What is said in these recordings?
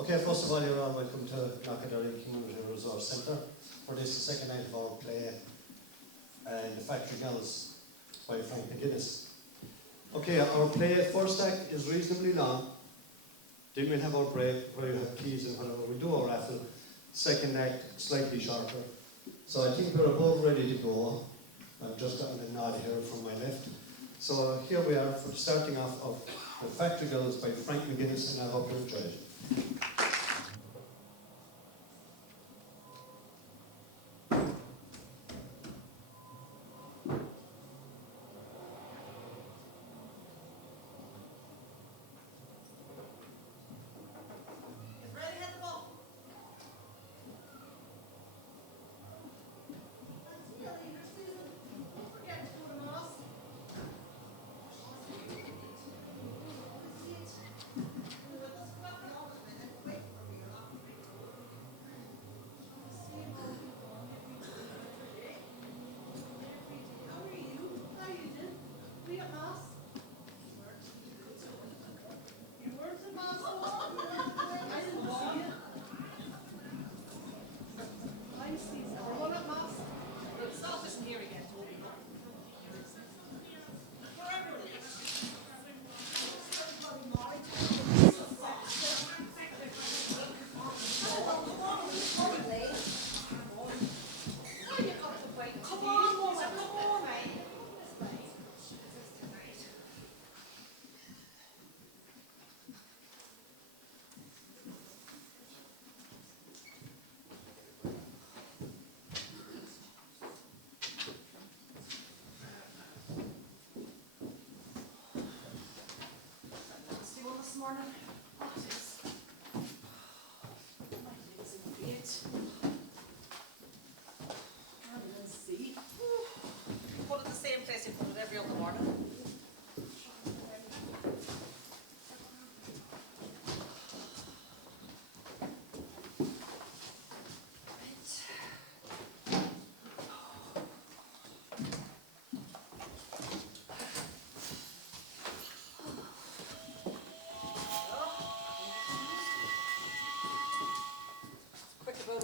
Okay, first of all, you're all welcome to Knockaderry Community Resource Centre for this second night of our play and the Factory Girls by Frank McGuinness. Okay, our play, first act is reasonably long. Then we'll have our break where you have keys and whatever. We do our raffle. Second act, slightly shorter. So I think we're about ready to go. I've just gotten a nod here from my left. So here we are for the starting off of The Factory Girls by Frank McGuinness, and I hope you enjoy it.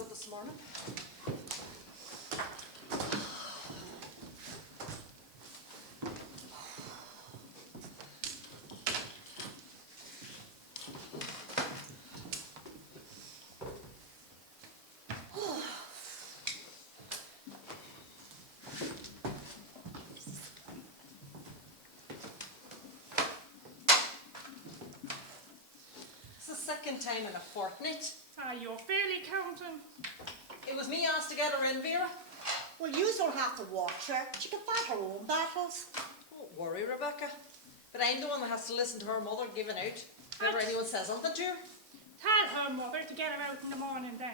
This morning. It's the second time in a fortnight. Ah, you're fairly counting. It was me asked to get her in, Vera. Well, you don't have to watch her. She can fight her own battles. Don't worry, Rebecca. But I'm the one that has to listen to her mother giving out if ever anyone says something to her. Tell her mother to get her out in the morning then.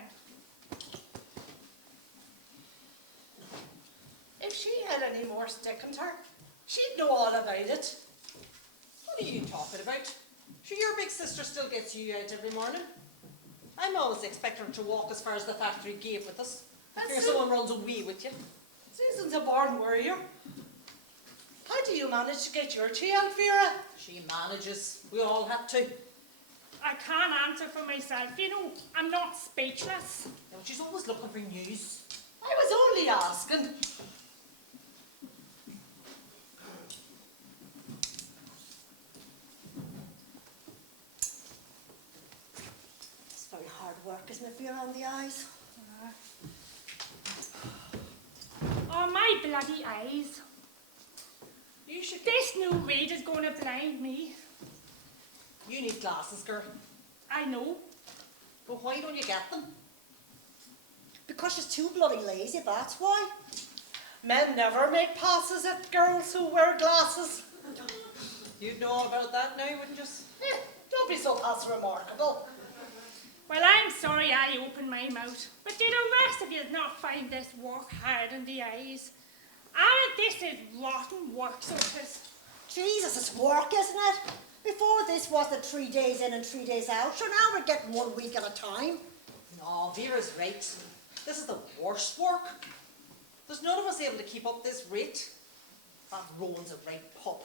If she had any more sticking to her, she'd know all about it. What are you talking about? Sure, your big sister still gets you out every morning. I'm always expecting her to walk as far as the factory gate with us. I fear someone runs away with you. Susan's a born warrior. How do you manage to get your child, Vera? She manages. We all had to. I can't answer for myself, you know. I'm not speechless. Yeah, but she's always looking for news. I was only asking. It's very hard work, isn't it, Vera, on the eyes? Oh, my bloody eyes. You should. This new read is going to blind me. You need glasses, girl. I know. But why don't you get them? Because she's too bloody lazy, that's why. Men never make passes at girls who wear glasses. You'd know all about that now, wouldn't you? Don't be so pass remarkable. Well, I'm sorry I opened my mouth, but do the rest of you not find this work hard in the eyes? This is rotten work, so it is. Jesus, it's work, isn't it? Before this was the 3 days in and 3 days out, so now we're getting 1 week at a time. No, Vera's right. This is the worst work. There's none of us able to keep up this rate. That Rowan's a right pup.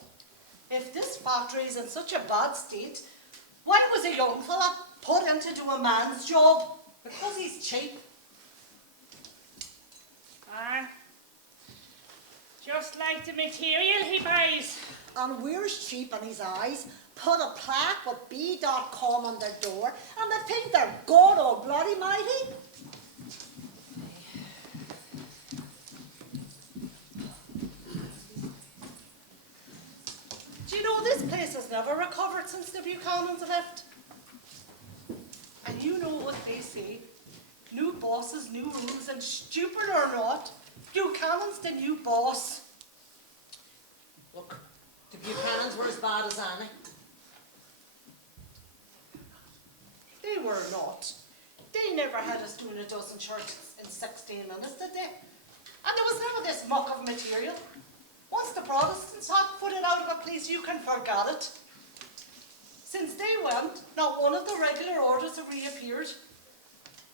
If this factory is in such a bad state, when was a young fella, put him to do a man's job? Because he's cheap. Ah, just like the material he buys. And where's cheap in his eyes? Put a plaque with B.com on their door and they think they're God or bloody mighty. Do you know this place has never recovered since the Buchanans left? And you know what they say, new bosses, new rules, and stupid or not, Buchanan's the new boss. Look, the Buchanans were as bad as Annie. They were not. They never had us doing a dozen churches in 16 minutes, did they? And there was never this muck of material. Once the Protestants had put it out of a place, you can forget it. Since they went, not one of the regular orders have reappeared.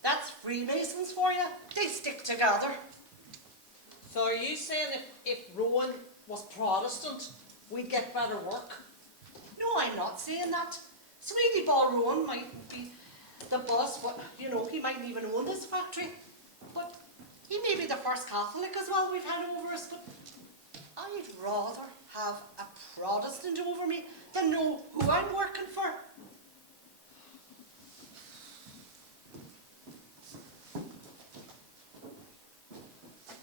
That's Freemasons for you. They stick together. So are you saying if Rowan was Protestant, we'd get better work? No, I'm not saying that. Sweetie Ball Rowan might be the boss, but you know, he mightn't even own this factory. But he may be the first Catholic as well we've had over us, but I'd rather have a Protestant over me than know who I'm working for.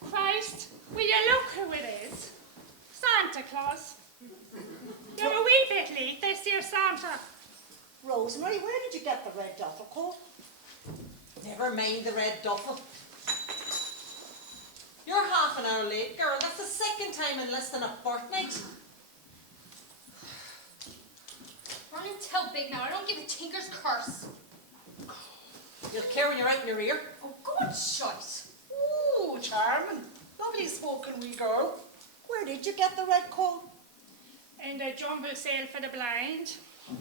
Christ, will you look who it is? Santa Claus. You're a wee bit late this year, Santa. Rosemary, where did you get the red duffel coat? Never mind the red duffel. You're half an hour late, girl. That's the second time in less than a fortnight. Ryan, tell Big now. I don't give a tinker's curse. You'll care when you're out in your ear. Oh, God, shite. Ooh, charming. Lovely spoken wee girl. Where did you get the red coat? In the jumble sale for the blind.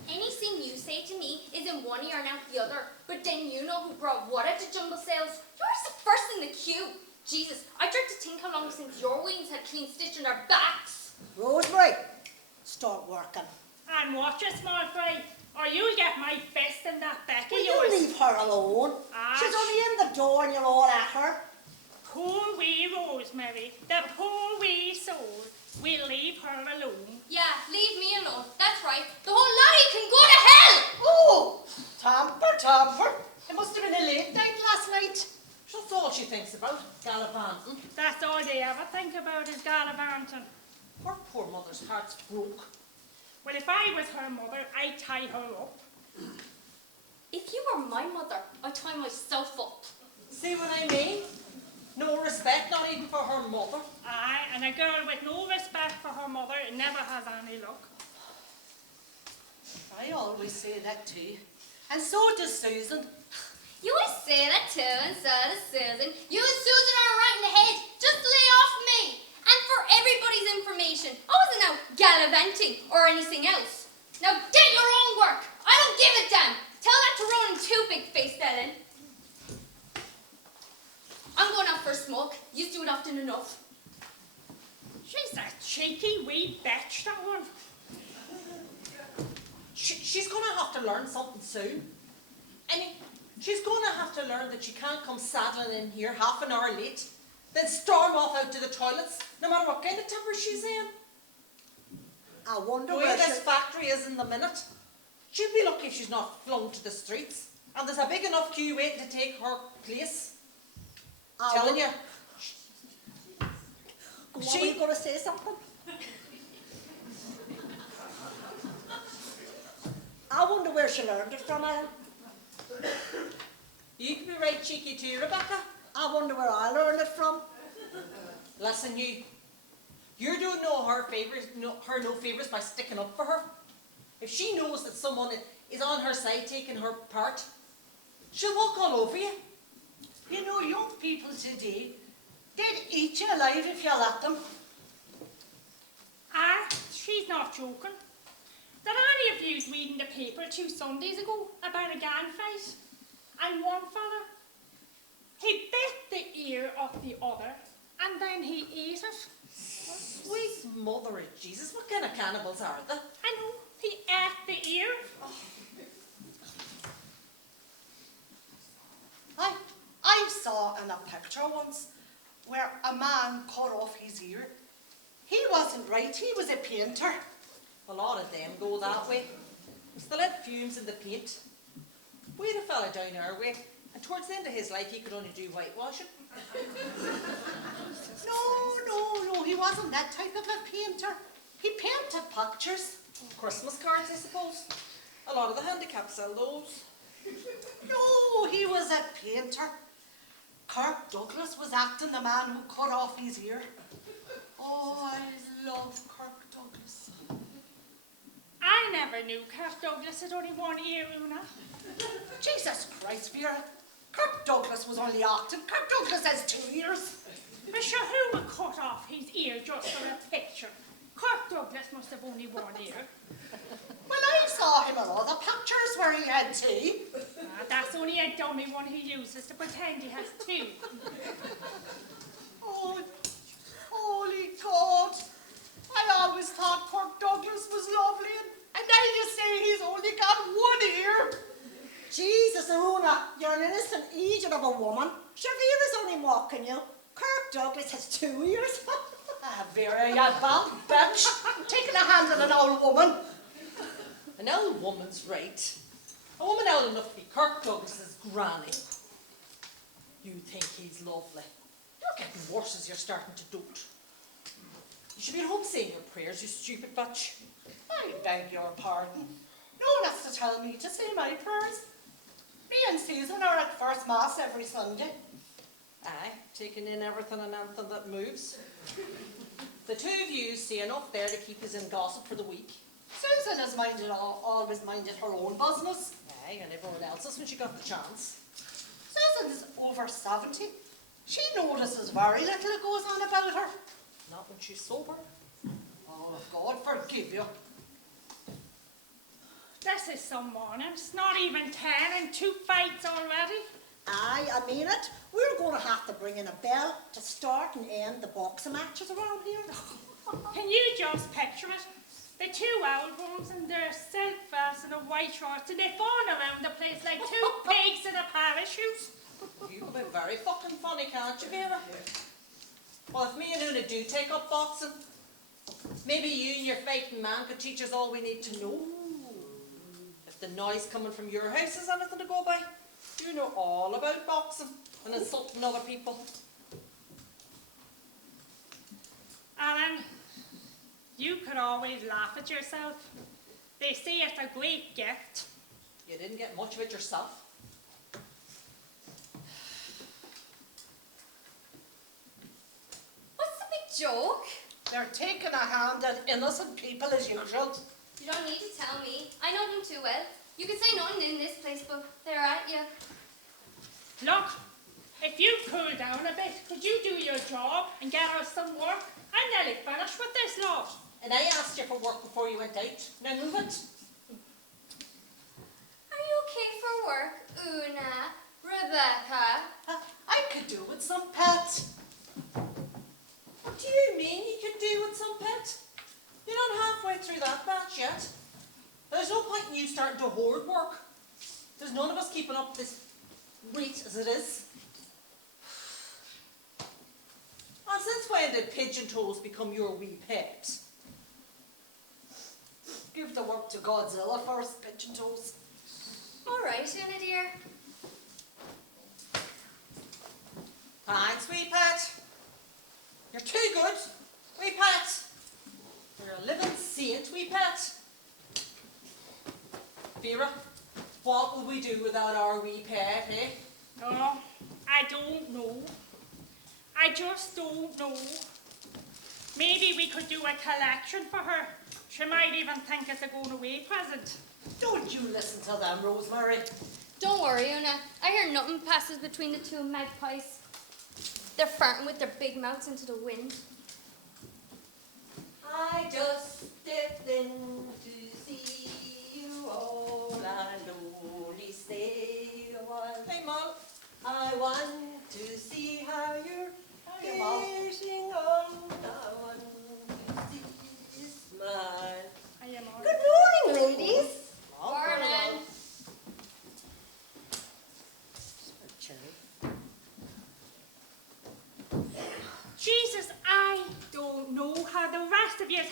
Anything you say to me is in one ear and out the other. But then you know who brought what out to jumble sales? Yours the first in the queue. Jesus, I dread to think how long since your wings had clean stitch on their backs. Rosemary, start working. And watch it, small fry, or you'll get my fist in that back of Will yours. you leave her alone? Ah, She's only in the door and you're all at her. Poor wee Rosemary, the poor wee soul. We'll leave her alone. Yeah, leave me alone. That's right. The whole lot of you can go to hell. Oh, tamper. It must have been a late night last night. That's all she thinks about, gallivanting. That's all they ever think about is gallivanting. Her poor mother's heart's broke. Well, if I was her mother, I'd tie her up. If you were my mother, I'd tie myself up. See what I mean? No respect, not even for her mother. Aye, and a girl with no respect for her mother never has any luck. I always say that too. And so does Susan. You always say that too, and so does Susan. You and Susan are right in the head. Just lay off me. And for everybody's information, I wasn't out gallivanting or anything else. Now get your own work. I don't give a damn. Tell that to Ronan too, big face Ellen. I'm going out for a smoke. You do it often enough. She's a cheeky wee bitch, that one. She's going to have to learn something soon. I mean, she's going to have to learn that she can't come saddling in here half an hour late, then storm off out to the toilets, no matter what kind of temper she's in. I wonder The way where this factory is in the minute, she'll be lucky if she's not flung to the streets. And there's a big enough queue waiting to take her place. Telling you. Were you going to say something? I wonder where she learned it from, Ellen. You can be right cheeky too, Rebecca. I wonder where I learned it from. Listen, you're doing her no favours by sticking up for her. If she knows that someone is on her side taking her part, she'll walk all over you. You know, young people today, they'd eat you alive if you let them. Ah, she's not joking. Did any of you reading the paper 2 Sundays ago about a gang fight? And one fella, he bit the ear of the other and then he ate it. Sweet mother of Jesus, what kind of cannibals are they? I know, he ate the ear. in a picture once where a man cut off his ear. He wasn't right, he was a painter. A lot of them go that way. They let fumes in the paint. We had a fella down our way, and towards the end of his life he could only do whitewashing. No, he wasn't that type of a painter. He painted pictures. Christmas cards, I suppose. A lot of the handicapped sell those. No, he was a painter. Kirk Douglas was acting the man who cut off his ear. Oh, I love Kirk Douglas. I never knew Kirk Douglas had only one ear, Una. Jesus Christ, Vera. Kirk Douglas was only acting. Kirk Douglas has 2 ears. But sure, who would cut off his ear just for a picture? Kirk Douglas must have only one ear. Well, I saw him in other pictures where he had 2. That's only a dummy one he uses to pretend he has 2. Oh, holy God. I always thought Kirk Douglas was lovely, and now you say he's only got 1 ear. Jesus, Una, you're an innocent idiot of a woman. Shavira's only mocking you. Kirk Douglas has 2 ears. Ah, Vera, you bad bitch. Taking a hand on an old woman. An old woman's right. A woman old enough to be Kirk Douglas's granny. You think he's lovely. You're getting worse as you're starting to dote. You should be at home saying your prayers, you stupid bitch. I beg your pardon. No one has to tell me to say my prayers. Me and Susan are at First Mass every Sunday. Aye, taking in everything and anything that moves. The 2 of you see enough there to keep us in gossip for the week. Susan has always minded her own business. Aye, and everyone else's when she got the chance. Susan's over 70. She notices very little that goes on about her. Not when she's sober. Oh, God forgive you. This is some morning. It's not even 10 and 2 fights already. Aye, I mean it. We're going to have to bring in a bell to start and end the boxing matches around here. Can you just picture it? The 2 old ones in their silk vests and a white shorts, and they fawn around the place like 2 pigs in a parachute. You can be very fucking funny, can't you, Vera? Well, if me and Una do take up boxing, maybe you and your fighting man could teach us all we need to know. If the noise coming from your house is anything to go by, you know all about boxing and insulting other people. Alan, you could always laugh at yourself. They say it's a great gift. You didn't get much of it yourself. What's the big joke? They're taking a hand at innocent people as usual. You don't need to tell me. I know them too well. You can say nothing in this place, but they're at you. Look, if you cool down a bit, could you do your job and get us some work? I'm nearly finished with this lot. And I asked you for work before you went out. Now move it. Are you okay for work, Una? Rebecca? I could do with some pet. What do you mean you could do with some pet? You're not halfway through that batch yet. There's no point in you starting to hoard work. There's none of us keeping up this rate as it is. And since when did pigeon toes become your wee pet? Give the work to Godzilla first, pigeon toes. All right, Una dear. Thanks, wee pet. You're too good, wee pet. You're a living saint, wee pet. Vera, what will we do without our wee pet, eh? Oh, I don't know. I just don't know. Maybe we could do a collection for her. She might even think it's a going away present. Don't you listen to them, Rosemary. Don't worry, Una. I hear nothing passes between the 2 magpies. They're farting with their big mouths into the wind. I just stepped in to see you all and only stay a while. Hey, Mom. I want to see how you're getting on. I want to see you smile. I am all Good morning, ladies. Morning.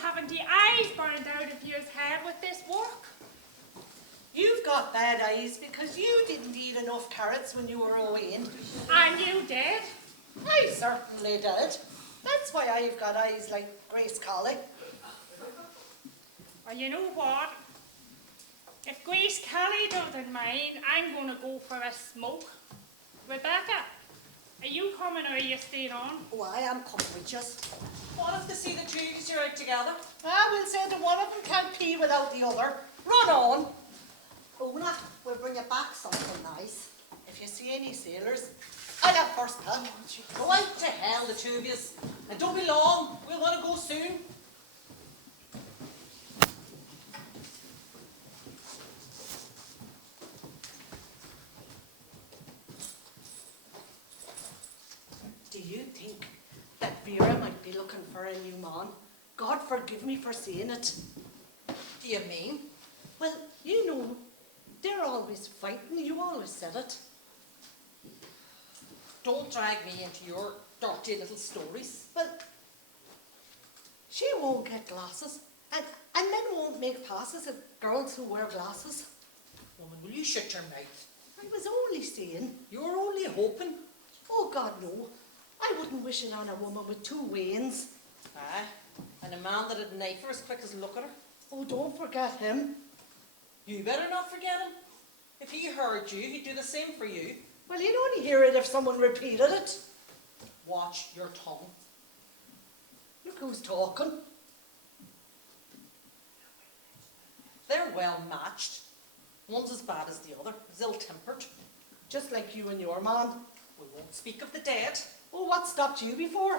having the eyes burned out of your head with this work. You've got bad eyes because you didn't eat enough carrots when you were away. And you did. I certainly did. That's why I've got eyes like Grace Colley. Well, you know what? If Grace Kelly doesn't mind, I'm going to go for a smoke. Rebecca, are you coming or are you staying on? Oh, I am coming with you. What if they see the two of you out together? We'll say that one of them can't pee without the other. Run on. Una, we'll bring you back something nice. If you see any sailors, I'll have first pick. Go out to hell, the two of you. And don't be long. We'll want to go soon. Do you think that Vera might be looking for a new man? God forgive me for saying it. Do you mean? Well, you know, they're always fighting. You always said it. Don't drag me into your dirty little stories. Well, she won't get glasses. And men won't make passes at girls who wear glasses. Woman, will you shut your mouth? I was only saying. You're only hoping. Oh, God, no. I wouldn't wish it on a woman with two wains. Aye, and a man that'd knife her as quick as look at her. Oh, don't forget him. You better not forget him. If he heard you, he'd do the same for you. Well, you'd only hear it if someone repeated it. Watch your tongue. Look who's talking. They're well matched. One's as bad as the other. He's ill-tempered. Just like you and your man. We won't speak of the dead. Oh, what stopped you before?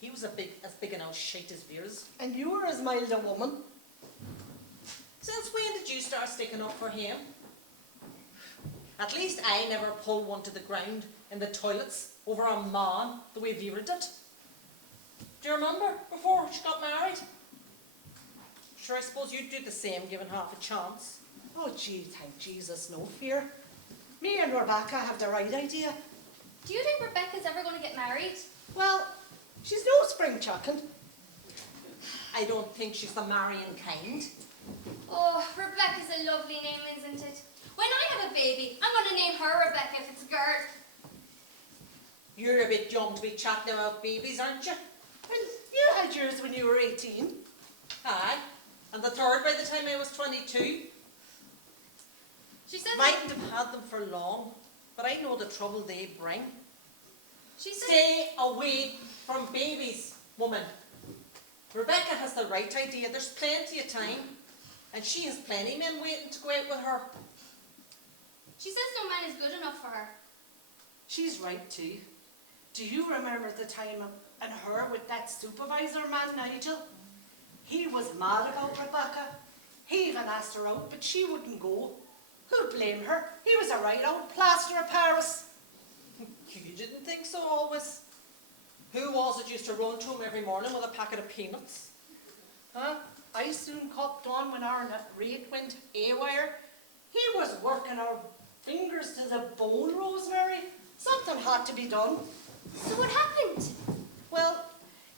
He was as big an old shite as Vera's. And you were as mild a woman. Since when did you start sticking up for him? At least I never pulled one to the ground in the toilets over a man the way Vera did. Do you remember before she got married? Sure, I suppose you'd do the same given half a chance. Oh, gee, thank Jesus, no fear. Me and Rebecca have the right idea. Do you think Rebecca's ever going to get married? Well, she's no spring chicken. I don't think she's the marrying kind. Oh, Rebecca's a lovely name, isn't it? When I have a baby, I'm going to name her Rebecca if it's a girl. You're a bit young to be chatting about babies, aren't you? Well, you had yours when you were 18. Aye, and the third by the time I was 22. She says Mightn't have had them for long, but I know the trouble they bring. She says Stay away from babies, woman. Rebecca has the right idea. There's plenty of time. And she has plenty men waiting to go out with her. She says no man is good enough for her. She's right, too. Do you remember the time and her with that supervisor man, Nigel? He was mad about Rebecca. He even asked her out, but she wouldn't go. Who'd blame her? He was a right old plaster of Paris. You didn't think so always. Who was it used to run to him every morning with a packet of peanuts? Huh? I soon copped on when our rate went haywire. He was working our fingers to the bone, Rosemary. Something had to be done. So what happened? Well,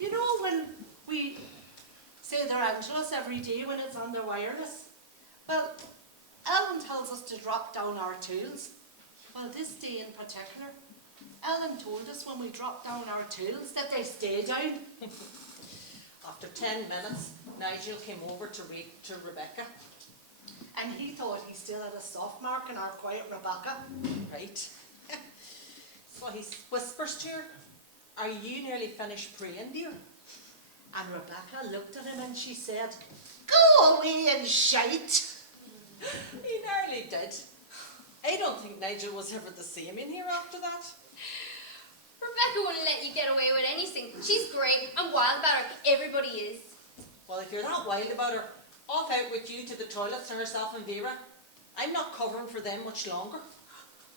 you know when we say their Angelus every day when it's on the wireless? Well, Ellen tells us to drop down our tools. Well, this day in particular, Ellen told us when we dropped down our tools that they stay down. After 10 minutes, Nigel came over to Rebecca. And he thought he still had a soft mark on our quiet Rebecca. Right. So he whispers to her, "Are you nearly finished praying, dear?" And Rebecca looked at him and she said, "Go away and shite." He nearly did. I don't think Nigel was ever the same in here after that. Rebecca wouldn't let you get away with anything. She's great. I'm wild about her. Everybody is. Well, if you're that wild about her, off out with you to the toilets and herself and Vera. I'm not covering for them much longer.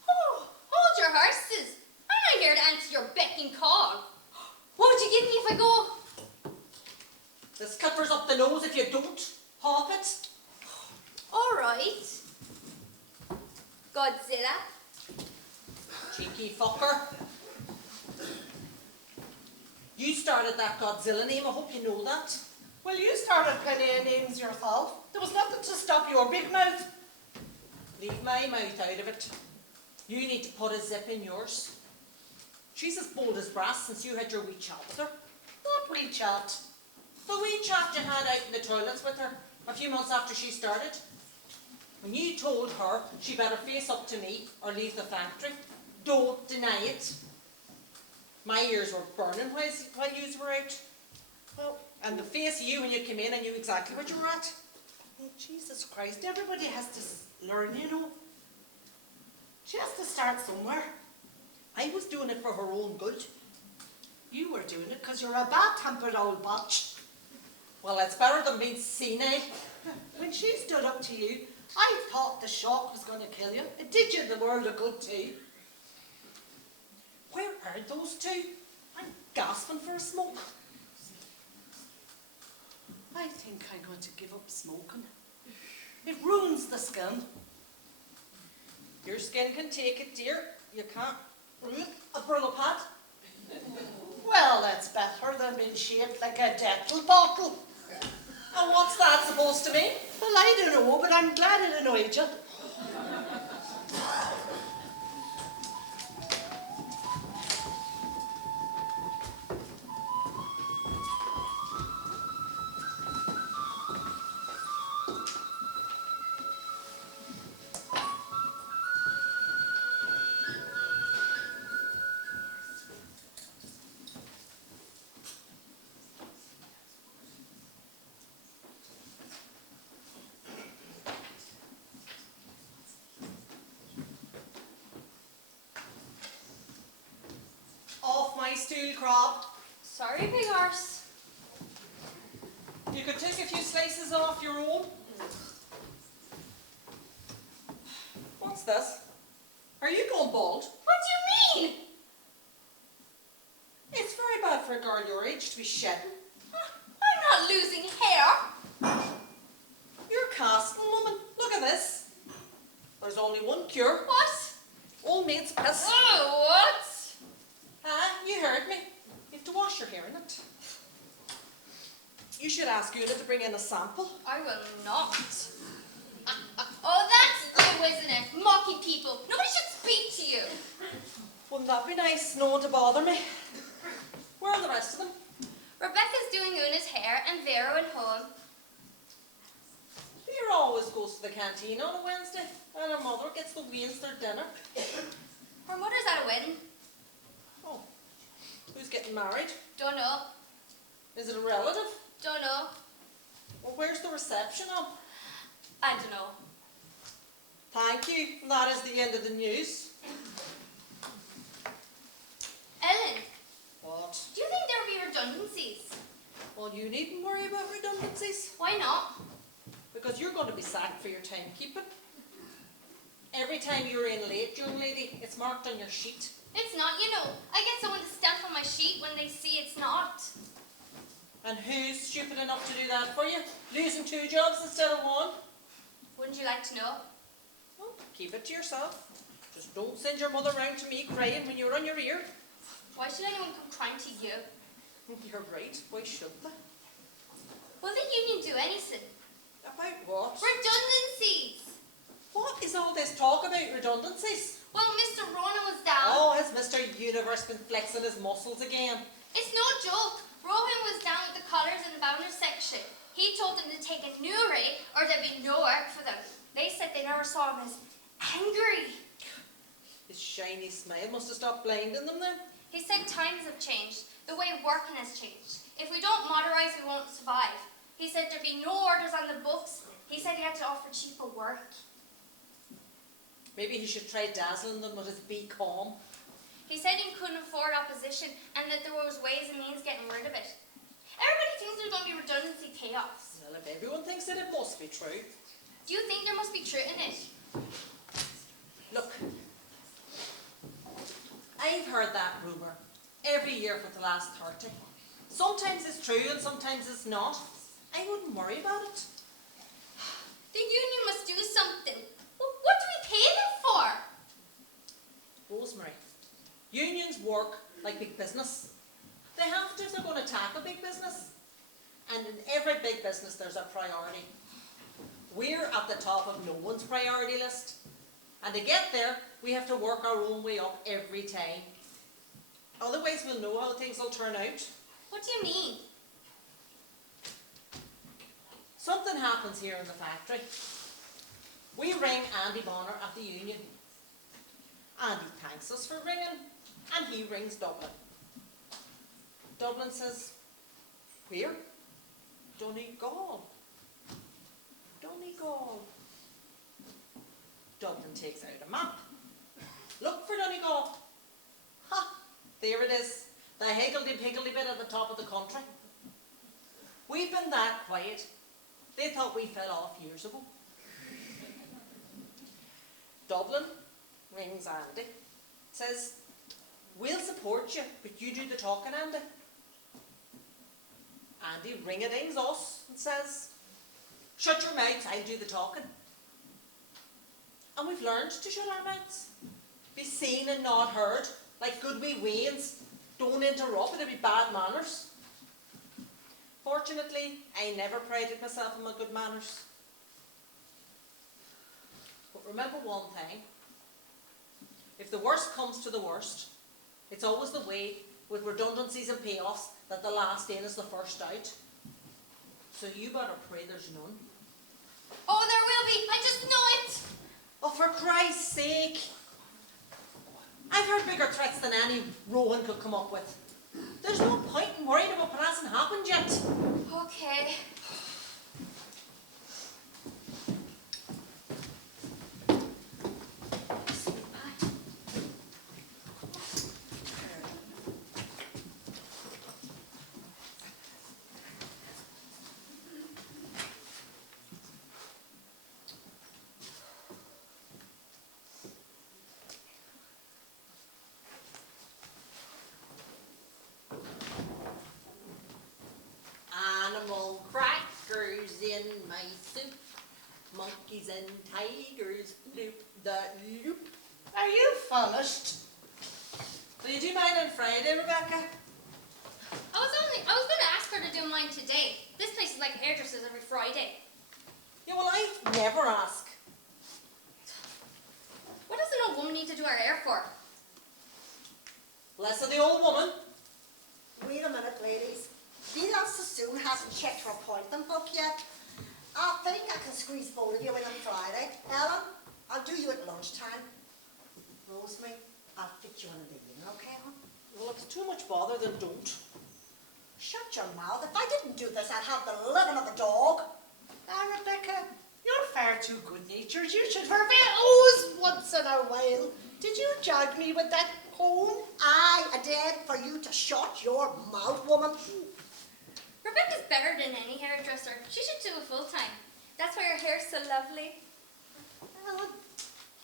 Oh, hold your horses. I'm not here to answer your beck and call. What would you give me if I go? The scuppers up the nose if you don't. Hop it. All right. Godzilla. Cheeky fucker. You started that Godzilla name, I hope you know that. Well, you started plenty of names yourself. There was nothing to stop your big mouth. Leave my mouth out of it. You need to put a zip in yours. She's as bold as brass since you had your wee chat with her. What wee chat? The wee chat you had out in the toilets with her a few months after she started. When you told her she better face up to me or leave the factory. Don't deny it. My ears were burning while you were out. Well, And the face of you when you came in, I knew exactly what you were at. oh, Jesus Christ, everybody has to learn, you know. She has to start somewhere. I was doing it for her own good. You were doing it because you're a bad-tempered old botch. Well, it's better than being senile. When she stood up to you, I thought the shock was going to kill you. It did you the world of good too. Where are those two? I'm gasping for a smoke. I think I'm going to give up smoking. It ruins the skin. Your skin can take it, dear. You can't ruin a Brillo pad. Well, that's better than being shaped like a dental bottle. And what's that supposed to mean? Well, I don't know, but I'm glad it annoyed you. Off my stool, Crop. Sorry, big arse. You could take a few slices off your own. What's this? Are you going bald? What do you mean? It's very bad for a girl your age to be shedding. I'm not losing hair. You're casting, woman. Look at this. There's only one cure. What? Old mate's piss. Oh, what? Ah, you heard me. You have to wash your hair in it. You should ask Una to bring in a sample. I will not. Oh, that's you, isn't it? Mocking people. Nobody should speak to you. Wouldn't that be nice? No one to bother me. Where are the rest of them? Rebecca's doing Una's hair and Vero at home. Vera always goes to the canteen on a Wednesday, and her mother gets the weans their dinner. Her mother's at a wedding. Oh, who's getting married? Don't know. Is it a relative? Don't know. Well, where's the reception on? I don't know. Thank you. That is the end of the news. Ellen, What? do you think there will be redundancies? Well, you needn't worry about redundancies, Why not? because you're going to be sacked for your timekeeping. Every time you're in late, young lady, it's marked on your sheet. It's not, you know. I get someone to stamp on my sheet when they see it's not. And who's stupid enough to do that for you? Losing 2 jobs instead of 1? Wouldn't you like to know? Well, keep it to yourself. Just don't send your mother round to me crying when you're on your ear. Why should anyone come crying to you? You're right. Why should they? Will the union do anything? About what? Redundancies! What is all this talk about redundancies? Well, Mr. Ronan was down. Oh, has Mr. Universe been flexing his muscles again? It's no joke. Rohan was down with the collars in the boundary section. He told them to take a new rate or there'd be no work for them. They said they never saw him as angry. His shiny smile must have stopped blinding them then. He said times have changed. The way working has changed. If we don't modernize, we won't survive. He said there'd be no orders on the books. He said he had to offer cheaper work. Maybe he should try dazzling them with his be calm. He said he couldn't afford opposition and that there was ways and means getting rid of it. Everybody thinks there's going to be redundancy payoffs. Well, if everyone thinks it, it must be true. Do you think there must be truth in it? Look, I've heard that rumour every year for the last 30. Sometimes it's true and sometimes it's not. I wouldn't worry about it. The union must do something. What do we pay them for? Rosemary, unions work like big business. They have to if they're going to tackle big business. And in every big business, there's a priority. We're at the top of no one's priority list. And to get there, we have to work our own way up every time. Otherwise, we'll know how things will turn out. What do you mean? Something happens here in the factory. We ring Andy Bonner at the union. Andy thanks us for ringing, and he rings Dublin. Dublin says, "Where?" "Donegal." "Donegal." Dublin takes out a map. "Look for Donegal." Ha! There it is. The higgledy-piggledy bit at the top of the country. We've been that quiet. They thought we fell off years ago. Dublin rings Andy. Says, "We'll support you, but you do the talking, Andy." Andy ring-a-dings us and says, "Shut your mouths, I'll do the talking." And we've learned to shut our mouths. Be seen and not heard, like good wee wains. Don't interrupt, it'll be bad manners. Fortunately, I never prided myself on my good manners. But remember one thing. If the worst comes to the worst, it's always the way with redundancies and payoffs that the last in is the first out. So you better pray there's none. Oh, there will be. I just know it. Oh, for Christ's sake. I've heard bigger threats than any Rowan could come up with. There's no point in worrying about what hasn't happened yet. Okay. Animal crackers in my soup. Monkeys and tigers loop the loop. Are you finished? Will you do mine on Friday, Rebecca? I was going to ask her to do mine today. This place is like hairdressers every Friday. Yeah, well, I never ask. What does an old woman need to do her hair for? Less of the old woman. Wait a minute, ladies. Dina Sassoon hasn't checked her appointment book yet. I think I can squeeze both of you in on Friday. Ellen, I'll do you at lunchtime. Rosemary, I'll fit you in the evening, okay, hon? Well, if it's too much bother, then don't. Shut your mouth. If I didn't do this, I'd have the living of a dog. Now, Rebecca, you're far too good-natured. You should o's once in a while. Did you jag me with that comb? I did for you to shut your mouth, woman. Rebecca's better than any hairdresser. She should do it full-time. That's why her hair's so lovely. Ellen,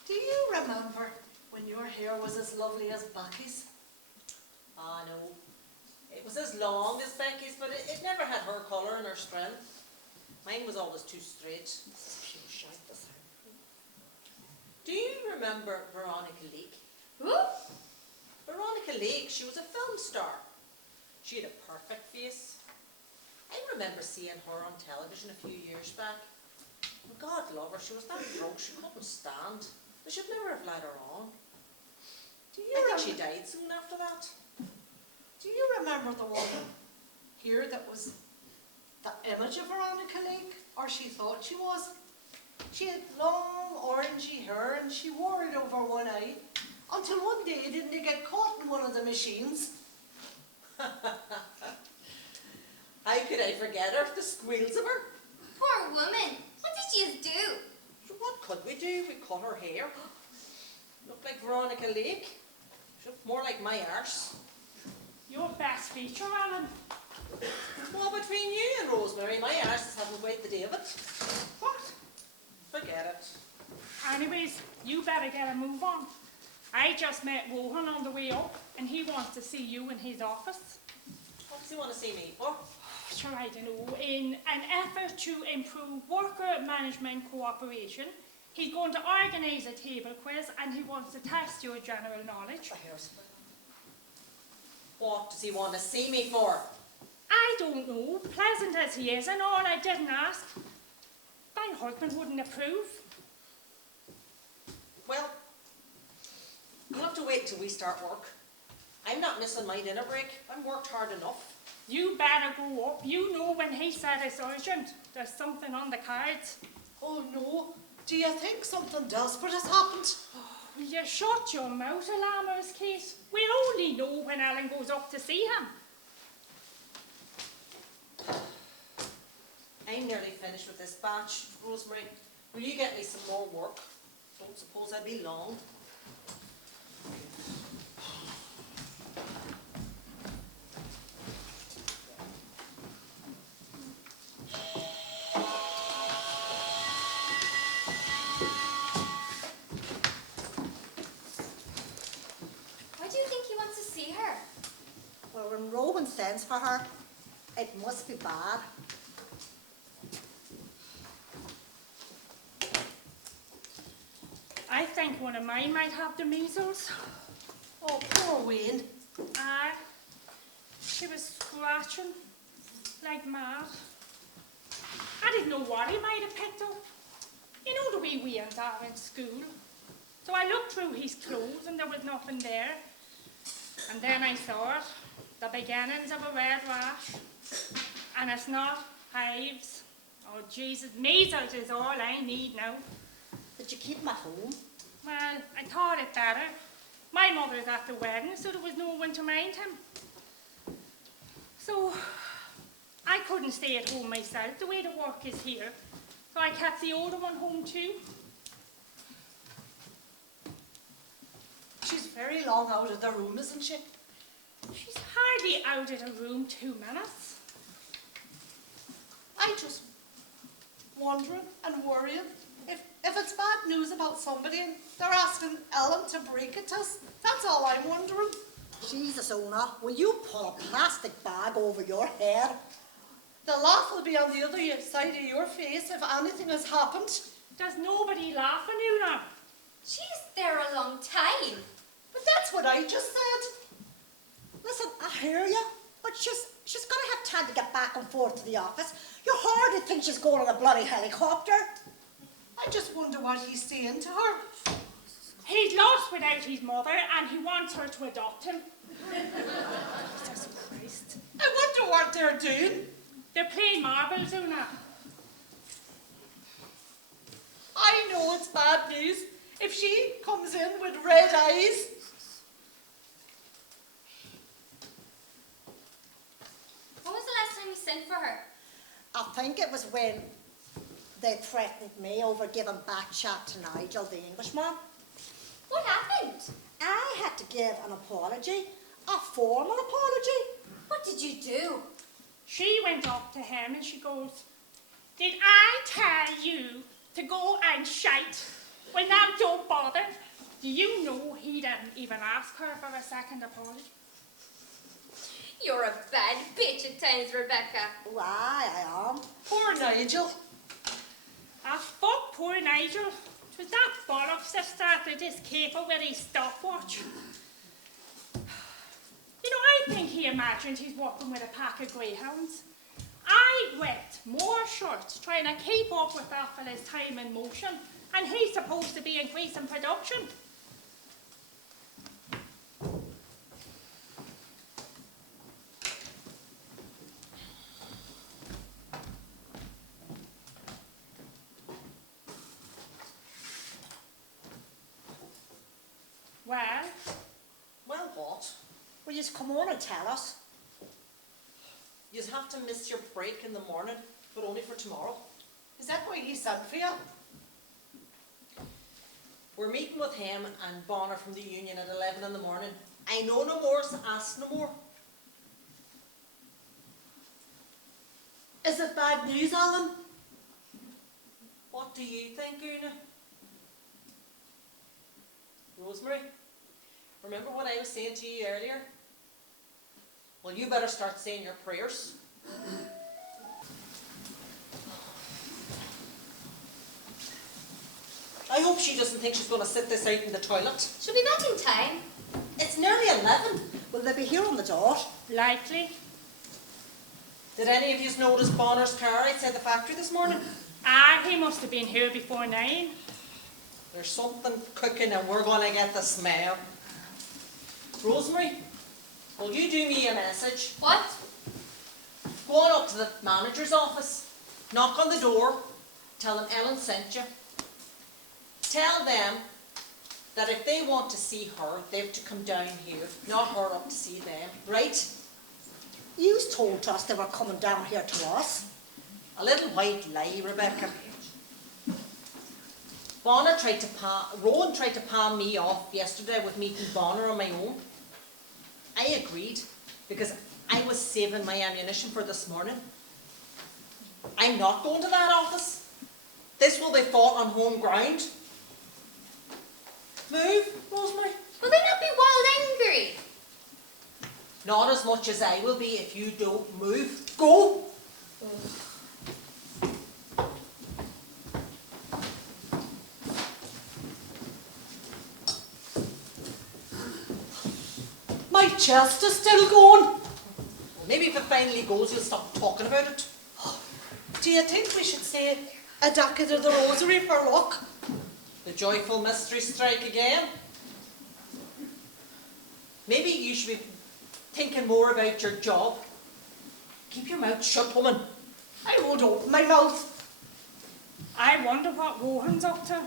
do you remember when your hair was as lovely as Becky's? Ah, no. It was as long as Becky's, but it never had her colour and her strength. Mine was always too straight. She was shite this time. Do you remember Veronica Lake? Who? Veronica Lake, she was a film star. She had a perfect face. I remember seeing her on television a few years back. And God love her, she was that broke she couldn't stand. They should never have let her on. I think she died soon after that. Do you remember the woman here that was the image of Veronica Lake? Or she thought she was? She had long orangey hair and she wore it over one eye. Until one day, didn't it get caught in one of the machines? How could I forget her? The squeals of her. Poor woman. What did she do? So what could we do? We cut her hair. Looked like Veronica Lake. She looked more like my arse. Your best feature, Alan. Well, between you and Rosemary, my arse is having quite the day of it. What? Forget it. Anyways, you better get a move on. I just met Rohan on the way up, and he wants to see you in his office. What does he want to see me for? Sure, I don't know. In an effort to improve worker management cooperation, he's going to organise a table quiz, and he wants to test your general knowledge. What does he want to see me for? I don't know, pleasant as he is and all, I didn't ask. My husband wouldn't approve. Well, you'll have to wait till we start work. I'm not missing my dinner break. I've worked hard enough. You better go up. You know when he said it's urgent, there's something on the cards. Oh no, do you think something desperate has happened? Will you shut your mouth, Alarmer's Kate? We'll only know when Ellen goes up to see him. I'm nearly finished with this batch. Rosemary, will you get me some more work? Don't suppose I'd be long. Why do you think he wants to see her? Well, when Rowan sends for her, it must be bad. I think one of mine might have the measles. Oh, poor Wayne. Aye. She was scratching like mad. I didn't know what he might have picked up. You know the way we are in school. So I looked through his clothes and there was nothing there. And then I saw it, the beginnings of a red rash. And it's not hives. Oh Jesus, measles is all I need now. Did you keep him at home? Well, I thought it better. My mother's at the wedding, so there was no one to mind him. So, I couldn't stay at home myself, the way the work is here. So I kept the older one home too. She's very long out of the room, isn't she? She's hardly out of the room 2 minutes. I just wondering and worrying if it's bad news about somebody and they're asking Ellen to break it to us. That's all I'm wondering. Jesus, Ona, will you pull a plastic bag over your head? The laugh will be on the other side of your face if anything has happened. There's nobody laughing, Una. She's there a long time. But that's what I just said. Listen, I hear you, but she's gonna have time to get back and forth to the office. You hardly think she's going on a bloody helicopter. I just wonder what he's saying to her. He's lost without his mother and he wants her to adopt him. Jesus Christ. I wonder what they're doing. They're playing marbles, Una. I know it's bad news if she comes in with red eyes. When was the last time you sent for her? I think it was when they threatened me over giving back chat to Nigel, the Englishman. What happened? I had to give an apology, a formal apology. What did you do? She went up to him and she goes, "Did I tell you to go and shite? Well, now don't bother." Do you know he didn't even ask her for a second apology? You're a bad bitch at times, Rebecca. Why, I am. Poor Nigel. Ah, fuck poor Nigel. It was that bollocks that started this caper with his stopwatch. You know, I think he imagined he's walking with a pack of greyhounds. I wet more shirts trying to keep up with that fella's time in motion, and he's supposed to be increasing production. Well, Well, what? Will you just come on and tell us? You'll have to miss your break in the morning, but only for tomorrow. Is that why he sent for you? We're meeting with him and Bonner from the union at 11 in the morning. I know no more, so ask no more. Is it bad news, Alan? What do you think, Una? Rosemary, remember what I was saying to you earlier? Well, you better start saying your prayers. I hope she doesn't think she's going to sit this out in the toilet. She'll be back in time. It's nearly 11. Will they be here on the dot? Likely. Did any of you notice Bonner's car outside the factory this morning? Ah, he must have been here before 9. There's something cooking and we're going to get the smell. Rosemary, will you do me a message? What? Go on up to the manager's office, knock on the door, tell them Ellen sent you. Tell them that if they want to see her, they have to come down here, not her up to see them, right? You told us they were coming down here to us. A little white lie, Rebecca. Rowan tried to palm me off yesterday with meeting Bonner on my own. I agreed because I was saving my ammunition for this morning. I'm not going to that office. This will be fought on home ground. Move, Rosemary. Will they not be wild angry? Not as much as I will be if you don't move. Go! My chest is still going. Well, maybe if it finally goes, you'll stop talking about it. Do you think we should say a decade of the rosary for luck? The joyful mystery strike again. Maybe you should be thinking more about your job. Keep your mouth shut, woman. I won't open my mouth. I wonder what Rohan's up to.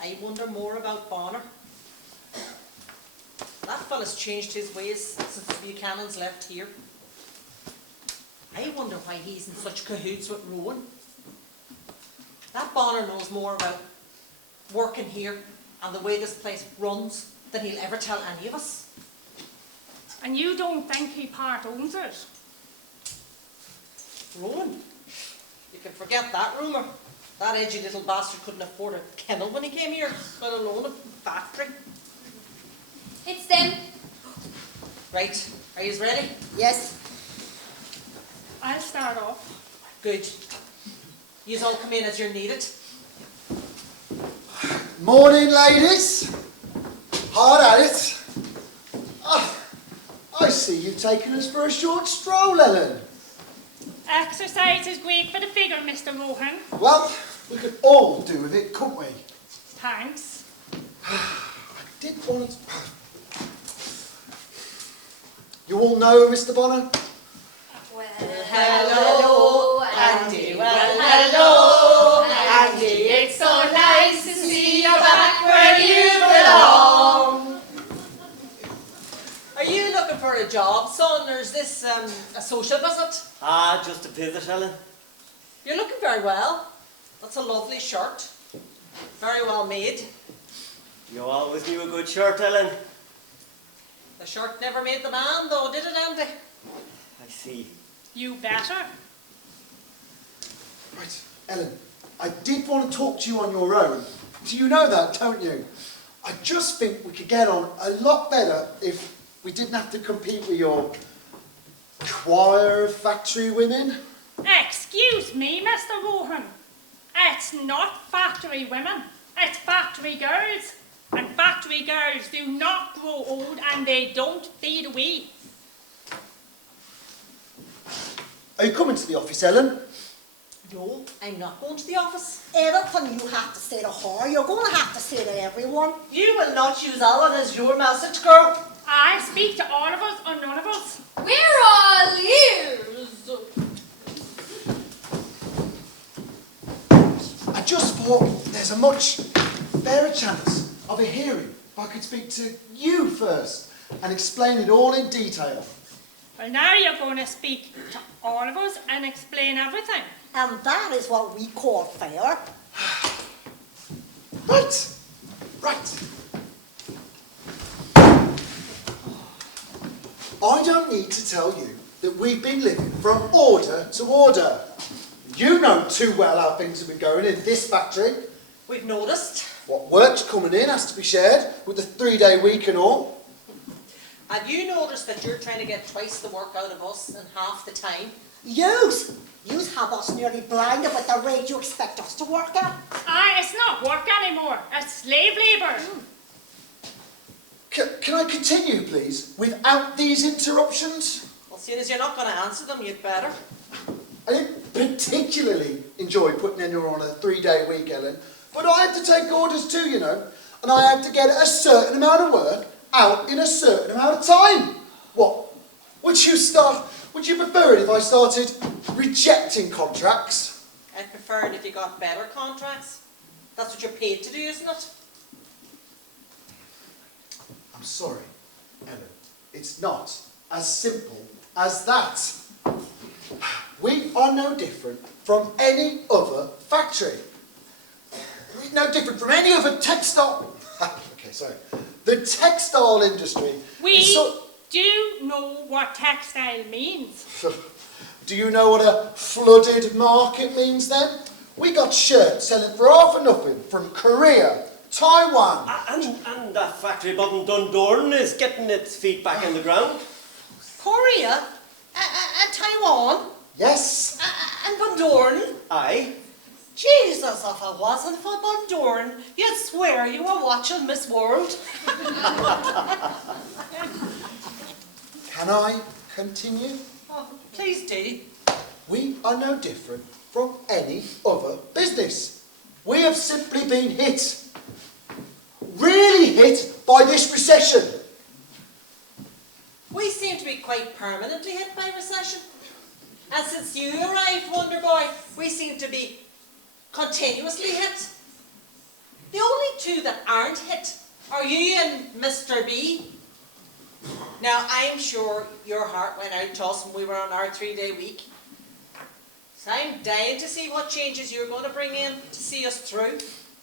I wonder more about Bonner. That fella's changed his ways since the Buchanans left here. I wonder why he's in such cahoots with Rowan. That Bonner knows more about working here and the way this place runs than he'll ever tell any of us. And you don't think he part owns it? Rowan? You can forget that rumour. That edgy little bastard couldn't afford a kennel when he came here, let alone a factory. It's them. Right, are you ready? Yes. I'll start off. Good. Yous all come in as you're needed. Morning, ladies. Hard at it. I see you've taken us for a short stroll, Ellen. Exercise is great for the figure, Mr. Rohan. Well, we could all do with it, couldn't we? Thanks. I did want to... You all know Mr. Bonner? Well, hello, Andy. Well, hello, Andy. It's so nice to see you back where you belong. Are you looking for a job, son, or is this a social visit? Ah, just a visit, Ellen. You're looking very well. That's a lovely shirt. Very well made. You always knew a good shirt, Ellen. The shirt never made the man, though, did it, Andy? I see. You better. Right, Ellen, I did want to talk to you on your own. Do you know that, don't you? I just think we could get on a lot better if we didn't have to compete with your choir of factory women. Excuse me, Mr. Rohan. It's not factory women. It's factory girls. And factory girls do not grow old and they don't fade away. Are you coming to the office, Ellen? No, I'm not going to the office. Anything you have to say to her, you're going to have to say to everyone. You will not use Ellen as your message, girl. I speak to all of us or none of us. We're all ears. I just thought there's a much fairer chance of a hearing if I could speak to you first and explain it all in detail. Well, now you're going to speak to all of us and explain everything. And that is what we call fair. Right, right. I don't need to tell you that we've been living from order to order. You know too well how things have been going in this factory. We've noticed. What work's coming in has to be shared with the 3-day week and all. Have you noticed that you're trying to get twice the work out of us in half the time? Yous have us nearly blinded with the rate you expect us to work at. Aye, it's not work anymore. It's slave labour. Can I continue, please, without these interruptions? Well, seeing as you're not going to answer them, you'd better. I didn't particularly enjoy putting Enna on a 3-day week, Ellen, but I had to take orders too, you know, and I had to get a certain amount of work out in a certain amount of time. What? Would you prefer it if I started rejecting contracts? I'd prefer it if you got better contracts. That's what you're paid to do, isn't it? I'm sorry, Ellen. It's not as simple as that. We are no different from any other factory. We're no different from any other textile... Okay, sorry. The textile industry We do know what textile means. Do you know what a flooded market means then? We got shirts selling for half and nothing from Korea, Taiwan. And that factory above in Dundorn is getting its feet back in the ground. Korea? And Taiwan? Yes. And Bundoran? Aye. Jesus, if it wasn't for Bundoran, you'd swear you were watching Miss World. Can I continue? Oh, please do. We are no different from any other business. We have simply been hit. Really hit by this recession. We seem to be quite permanently hit by recession. And since you arrived, Wonder Boy, we seem to be continuously hit. The only two that aren't hit are you and Mr. B. Now, I'm sure your heart went out to us when we were on our 3-day week. So I'm dying to see what changes you're going to bring in to see us through.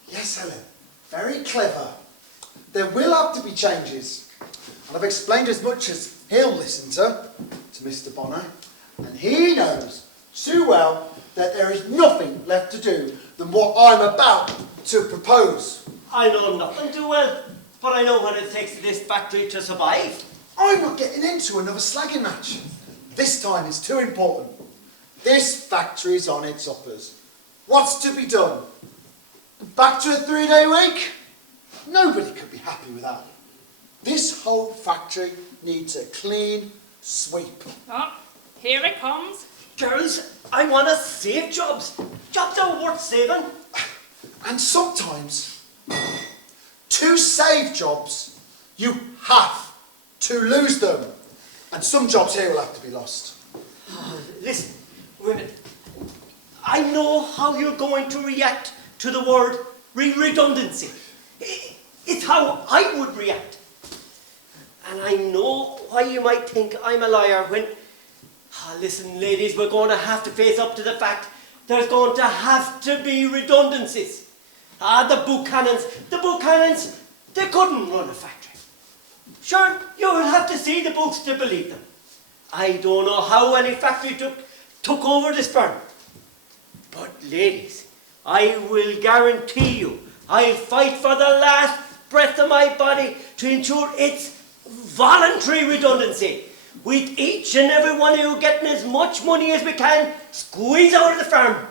Yes, Helen. Very clever. There will have to be changes. And I've explained as much as he'll listen to Mr. Bonner. And he knows too well that there is nothing left to do than what I'm about to propose. I know nothing too well, but I know what it takes this factory to survive. I'm not getting into another slagging match. This time is too important. This factory's on its uppers. What's to be done? Back to a 3-day week? Nobody could be happy with that. This whole factory needs a clean sweep. Oh, here it comes. Girls, I want to save jobs. Jobs are worth saving. And sometimes, to save jobs, you have to lose them. And some jobs here will have to be lost. Listen, women, I know how you're going to react to the word redundancy. It's how I would react. And I know why you might think I'm a liar when... listen, ladies, we're going to have to face up to the fact there's going to have to be redundancies. The Buchanans, they couldn't run a factory. Sure, you'll have to see the books to believe them. I don't know how any factory took over this firm. But ladies, I will guarantee you, I'll fight for the last breath of my body to ensure its voluntary redundancy, with each and every one of you getting as much money as we can squeeze out of the firm.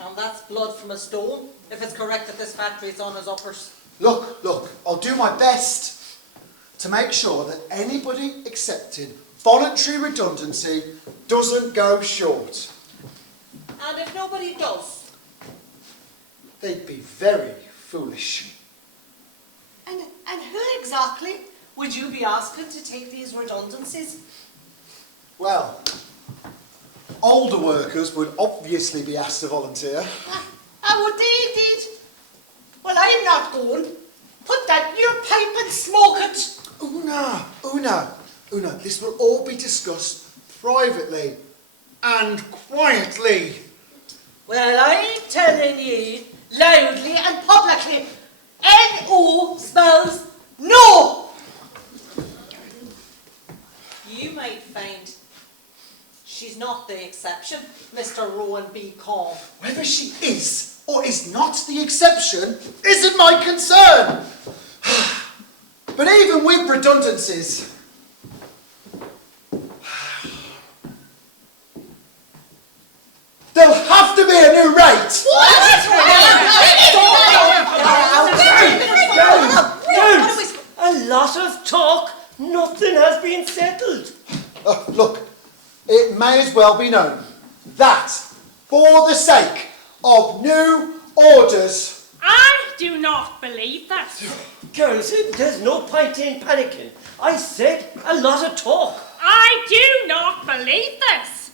And that's blood from a stone, if it's correct that this factory is on its uppers. Look, I'll do my best to make sure that anybody accepted voluntary redundancy doesn't go short. And if nobody does? They'd be very foolish. And who exactly would you be asking to take these redundancies? Well, older workers would obviously be asked to volunteer. Would they indeed? Well, I'm not going. Put that in your pipe and smoke it. Una, this will all be discussed privately and quietly. Well, I'm telling you, loudly and publicly, N-O spells no! You might find she's not the exception, Mr. Rowan B. Calm. Whether she is or is not the exception isn't my concern. But even with redundancies, there'll have to be a new rate. A lot of talk. Nothing has been settled. Look, it may as well be known that, for the sake of new orders... I do not believe that. Girls, there's no point in panicking. I said a lot of talk. I do not believe this.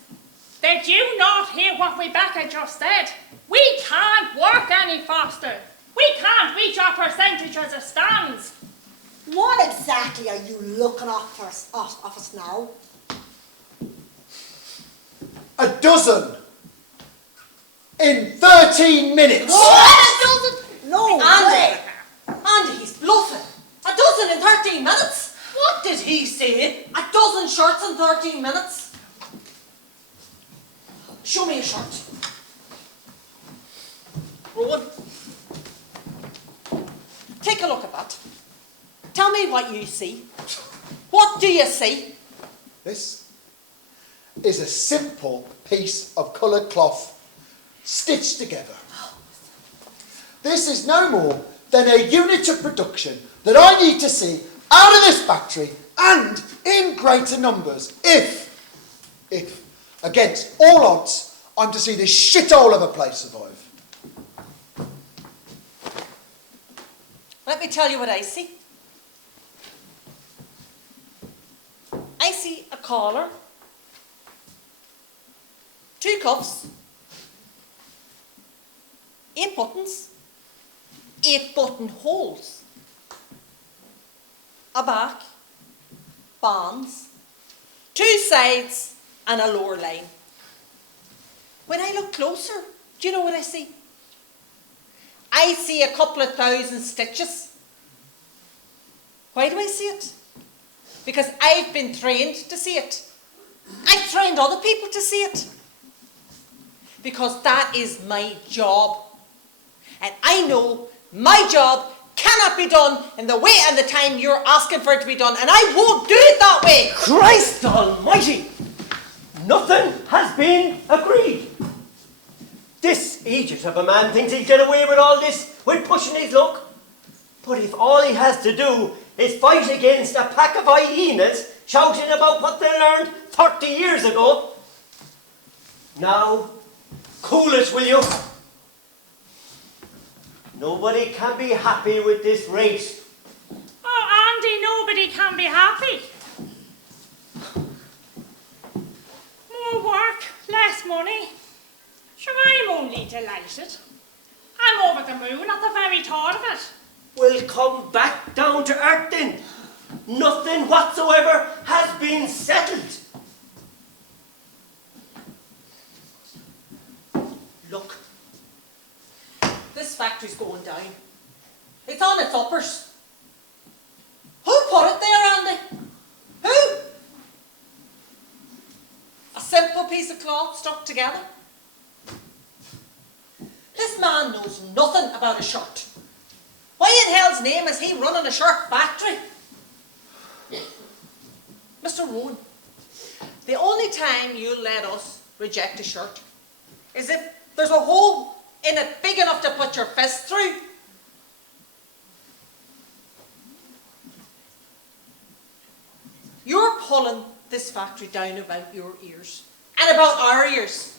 Did you not hear what Rebecca just said? We can't work any faster. We can't reach our percentage as it stands. What exactly are you looking off us now? A dozen in 13 minutes. What? No Andy! way. Andy, he's bluffing. A dozen in 13 minutes? What did he say? A dozen shirts in 13 minutes? Show me a shirt. Rowan, take a look at that. Tell me what you see. What do you see? This is a simple piece of coloured cloth stitched together. This is no more than a unit of production that I need to see out of this factory and in greater numbers if, against all odds, I'm to see this shithole of a place survive. Let me tell you what I see. I see a collar, 2 cuffs, 8 buttons, 8 buttonholes, a back, bands, 2 sides and a lower line. When I look closer, do you know what I see? I see a couple of thousand stitches. Why do I see it? Because I've been trained to see it. I've trained other people to see it. Because that is my job. And I know my job cannot be done in the way and the time you're asking for it to be done. And I won't do it that way. Christ almighty! Nothing has been agreed. This idiot of a man thinks he'll get away with all this with pushing his luck. But if all he has to do is fight against a pack of hyenas shouting about what they learned 30 years ago. Now, cool it, will you? Nobody can be happy with this race. Oh, Andy, nobody can be happy. More work, less money. Sure, I'm only delighted. I'm over the moon at the very thought of it. We'll come back down to earth then. Nothing whatsoever has been settled. Look, this factory's going down. It's on its uppers. Who put it there, Andy? Who? A simple piece of cloth stuck together? This man knows nothing about a shirt. Why in hell's name is he running a shirt factory? Mr. Rowan, the only time you'll let us reject a shirt is if there's a hole in it big enough to put your fist through. You're pulling this factory down about your ears and about our ears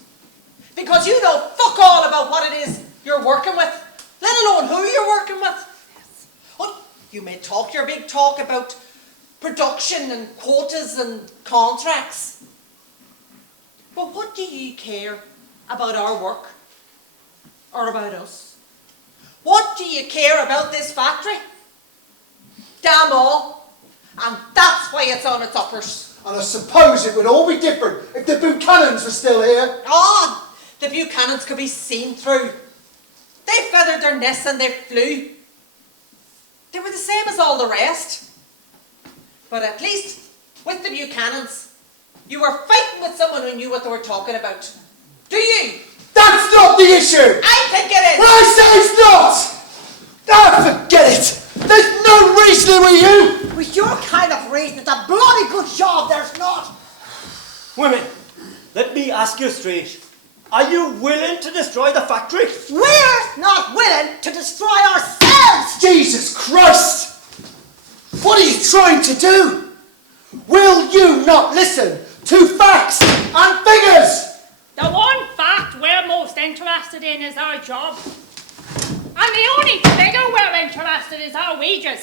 because you know fuck all about what it is you're working with, let alone who you're working with. Well, you may talk your big talk about production and quotas and contracts, but what do you care about our work or about us? What do you care about this factory? Damn all. And that's why it's on its uppers. And I suppose it would all be different if the Buchanans were still here. Ah, the Buchanans could be seen through. They feathered their nests and they flew. They were the same as all the rest. But at least with the Buchanans, you were fighting with someone who knew what they were talking about. Do you? That's not the issue! I think it is! When I say it's not! Ah, forget it! There's no reasoning with you! With your kind of reason, it's a bloody good job there's not. Women, let me ask you straight. Are you willing to destroy the factory? We're not willing to destroy ourselves. Jesus Christ! What are you trying to do? Will you not listen to facts and figures? The one fact we're most interested in is our job. And the only figure we're interested in is our wages.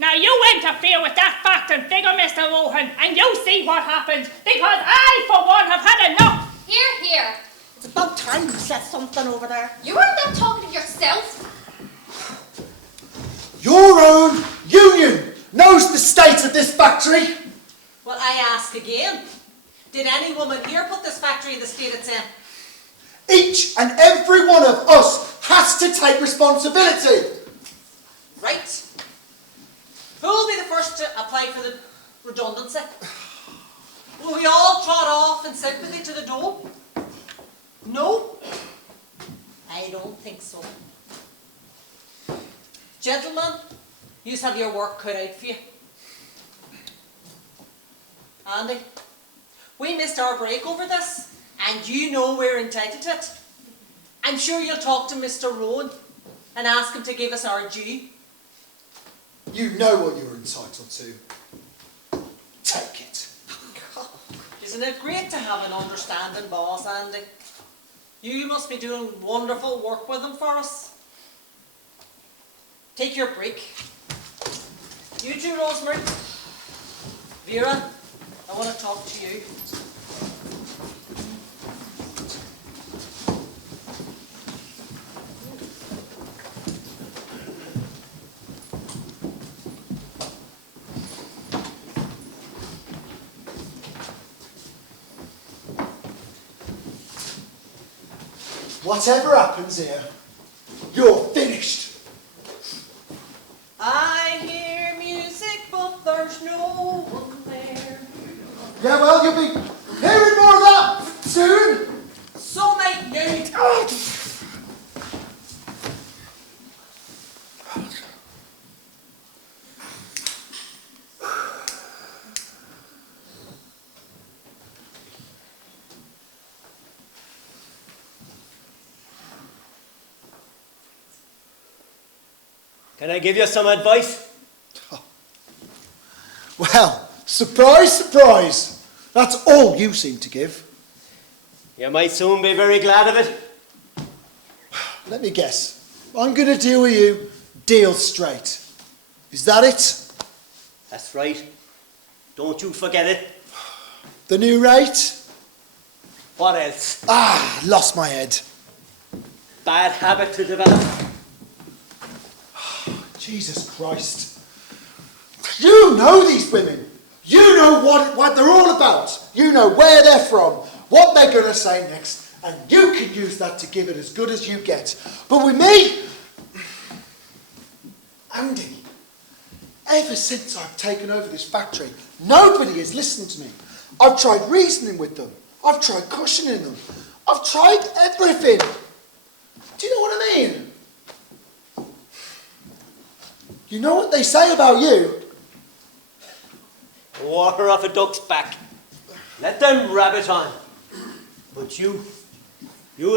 Now you interfere with that fact and figure, Mr. Rohan, and you see what happens, because I, for one, have had enough. Here, here. It's about time you said something over there. You weren't that talking to yourself. Your own union knows the state of this factory. Well, I ask again. Did any woman here put this factory in the state it's in? Each and every one of us has to take responsibility. Right. Who will be the first to apply for the redundancy? Will we all trot off in sympathy to the dole? No? I don't think so. Gentlemen, you have your work cut out for you. Andy, we missed our break over this, and you know we're entitled to it. I'm sure you'll talk to Mr. Rowan and ask him to give us our due. You know what you're entitled to. Take it. Isn't it great to have an understanding boss, Andy? You must be doing wonderful work with him for us. Take your break. You too, Rosemary. Vera, I want to talk to you. Whatever happens here, you're finished. I hear music, but there's no one there. Yeah, well, you'll be hearing more of that soon. So might you. Can I give you some advice? Well, surprise, surprise. That's all you seem to give. You might soon be very glad of it. Let me guess. I'm going to deal with you deal straight. Is that it? That's right. Don't you forget it. The new rate? What else? Ah, lost my head. Bad habit to develop. Jesus Christ. You know these women. You know what they're all about. You know where they're from, what they're going to say next, and you can use that to give it as good as you get. But with me, Andy, ever since I've taken over this factory, nobody has listened to me. I've tried reasoning with them. I've tried cushioning them. I've tried everything. Do you know what I mean? You know what they say about you? Water off a duck's back. Let them rabbit on. But you'll